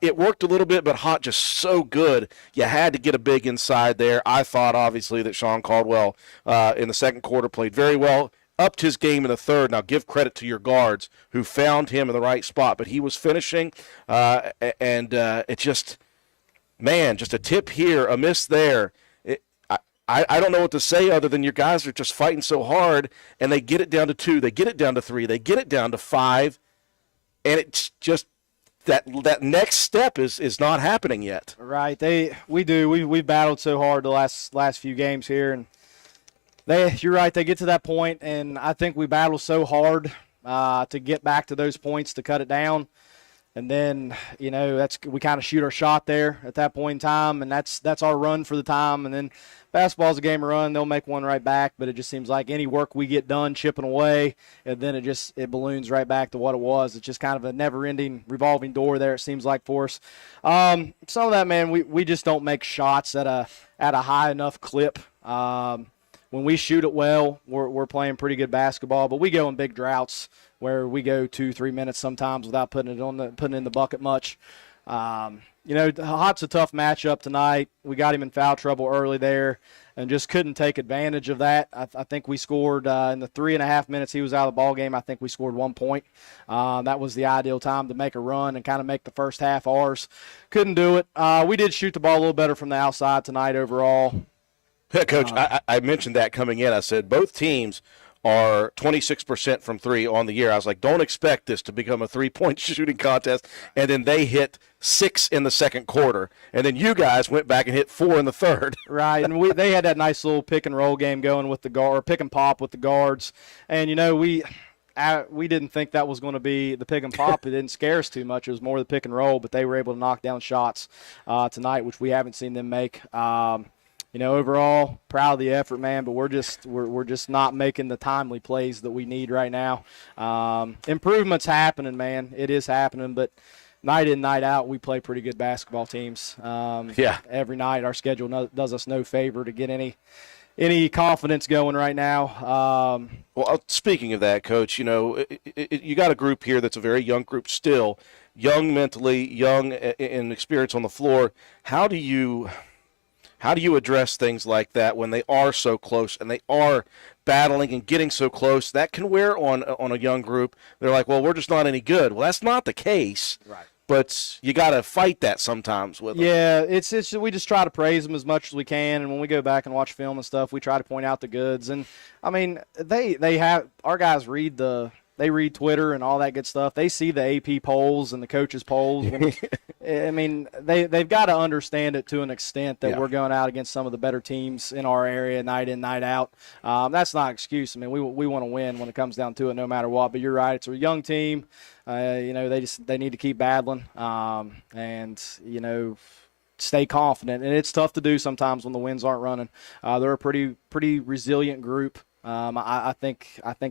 It worked a little bit, but Hot just so good. You had to get a big inside there. I thought, obviously, that Sean Caldwell in the second quarter played very well, upped his game in the third. Now, give credit to your guards who found him in the right spot, but he was finishing, and it just, man, just a tip here, a miss there. I don't know what to say other than your guys are just fighting so hard, and they get it down to 2, they get it down to 3, they get it down to 5, and it's just that next step is not happening yet. Right, we battled so hard the last few games here, and you're right, they get to that point, and I think we battle so hard to get back to those points to cut it down. And then, we kind of shoot our shot there at that point in time, and that's our run for the time. And then basketball's a game of run. They'll make one right back, but it just seems like any work we get done chipping away, and then it balloons right back to what it was. It's just kind of a never-ending revolving door there, it seems like, for us. Some of that, man, we just don't make shots at a high enough clip. When we shoot it well, we're playing pretty good basketball, but we go in big droughts where we go 2-3 minutes sometimes without putting in the bucket much. Hot's a tough matchup tonight. We got him in foul trouble early there and just couldn't take advantage of that. I think we scored in the 3.5 minutes he was out of the ball game. I think we scored 1 point. That was the ideal time to make a run and kind of make the first half ours. Couldn't do it. We did shoot the ball a little better from the outside tonight overall. Yeah, Coach, I mentioned that coming in. I said both teams are 26% from 3 on the year. I was like, don't expect this to become a 3-point shooting contest. And then they hit 6 in the second quarter. And then you guys went back and hit 4 in the third. Right, and they had that nice little pick and roll game going with the guard, pick and pop with the guards. And, we didn't think that was going to be the pick and pop. It didn't scare us too much. It was more the pick and roll, but they were able to knock down shots tonight, which we haven't seen them make. Overall, proud of the effort, man, but we're just not making the timely plays that we need right now. Improvement's happening, man. It is happening, but night in, night out, we play pretty good basketball teams. Every night, our schedule does us no favor to get any confidence going right now. Well, speaking of that, Coach, you got a group here that's a very young group still, young mentally, young in experience on the floor. How do you address things like that when they are so close and they are battling and getting so close? That can wear on a young group. They're like, well, we're just not any good. Well, that's not the case. Right. But you got to fight that sometimes with them. Yeah, it's we just try to praise them as much as we can, and when we go back and watch film and stuff, we try to point out the goods. And I mean, they have our guys read Twitter and all that good stuff. They see the AP polls and the coaches' polls. I mean, they've got to understand it to an extent that we're going out against some of the better teams in our area night in, night out. That's not an excuse. I mean, we want to win when it comes down to it no matter what. But you're right. It's a young team. They need to keep battling and stay confident. And it's tough to do sometimes when the winds aren't running. They're a pretty resilient group. I think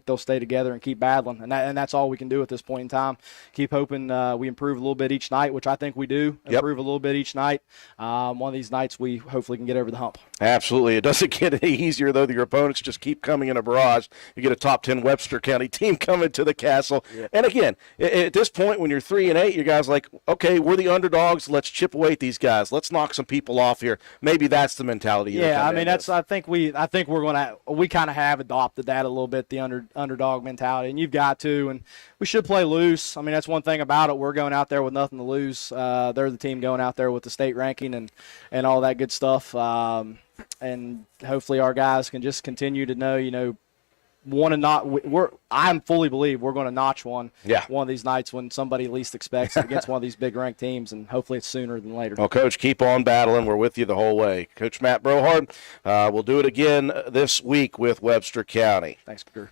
they'll stay together and keep battling, and that's all we can do at this point in time. Keep hoping we improve a little bit each night, which I think we do. Improve a little bit each night. One of these nights we hopefully can get over the hump. Absolutely. It doesn't get any easier, though. Your opponents just keep coming in a barrage. You get a top 10 Webster County team coming to the Castle. Yeah. And, again, at this point when you're 3-8, you guys like, okay, we're the underdogs. Let's chip away at these guys. Let's knock some people off here. Maybe that's the mentality. Yeah, I mean, I think we kind of have adopted that a little bit, the underdog mentality, and you've got to, and we should play loose. I mean, that's one thing about it. We're going out there with nothing to lose. They're the team going out there with the state ranking and all that good stuff. And hopefully our guys can just continue to know, want to not. I fully believe we're going to notch one. Yeah. One of these nights when somebody least expects it against one of these big ranked teams, and hopefully it's sooner than later. Well, Coach, keep on battling. We're with you the whole way. Coach Matt Brohard, we'll do it again this week with Webster County. Thanks, Peter.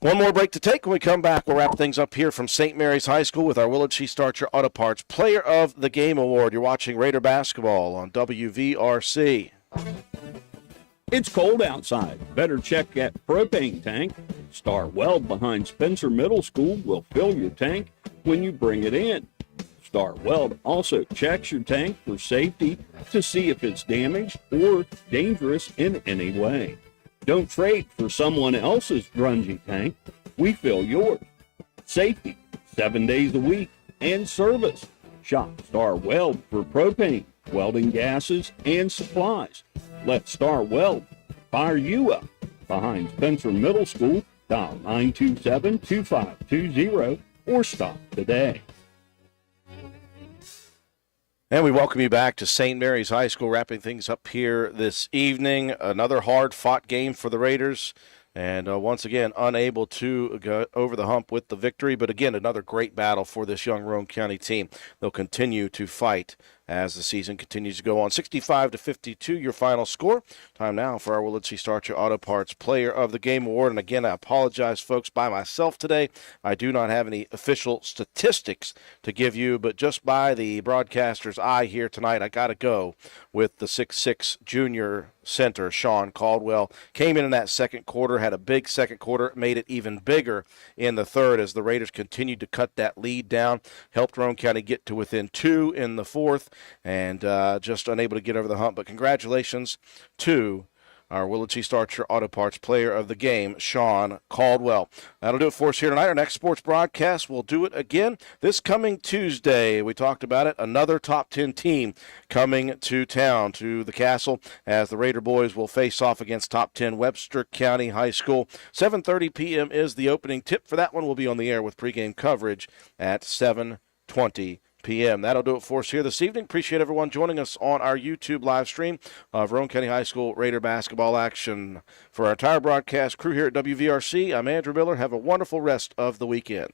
One more break to take. When we come back, we'll wrap things up here from St. Mary's High School with our Willard C. Starcher Auto Parts Player of the Game Award. You're watching Raider Basketball on WVRC. It's cold outside. Better check that propane tank. Star Weld behind Spencer Middle School will fill your tank when you bring it in. Star Weld also checks your tank for safety to see if it's damaged or dangerous in any way. Don't trade for someone else's grungy tank. We fill yours. Safety, 7 days a week, and service. Shop Star Weld for propane, welding gases, and supplies. Let Star Weld fire you up. Behind Spencer Middle School, dial 927-2520 or stop today. And we welcome you back to St. Mary's High School, wrapping things up here this evening. Another hard-fought game for the Raiders, and once again, unable to go over the hump with the victory. But again, another great battle for this young Roane County team. They'll continue to fight as the season continues to go on. 65-52, your final score. Time now for our Willard C. Starcher Auto Parts Player of the Game Award. And again, I apologize, folks, by myself today. I do not have any official statistics to give you, but just by the broadcaster's eye here tonight, I got to go with the 6'6" junior center, Sean Caldwell. Came in that second quarter, had a big second quarter, made it even bigger in the third as the Raiders continued to cut that lead down, helped Roane County get to within 2 in the fourth, and just unable to get over the hump. But congratulations to our Willard C. Starcher Auto Parts Player of the Game, Sean Caldwell. That'll do it for us here tonight. Our next sports broadcast, we'll do it again this coming Tuesday. We talked about it. Another top 10 team coming to town, to the Castle, as the Raider boys will face off against top 10 Webster County High School. 7:30 p.m. is the opening tip for that one. We'll be on the air with pregame coverage at 7:20 p.m. That'll do it for us here this evening. Appreciate everyone joining us on our YouTube live stream of Roane County High School Raider basketball action. For our entire broadcast crew here at WVRC, I'm Andrew Miller. Have a wonderful rest of the weekend.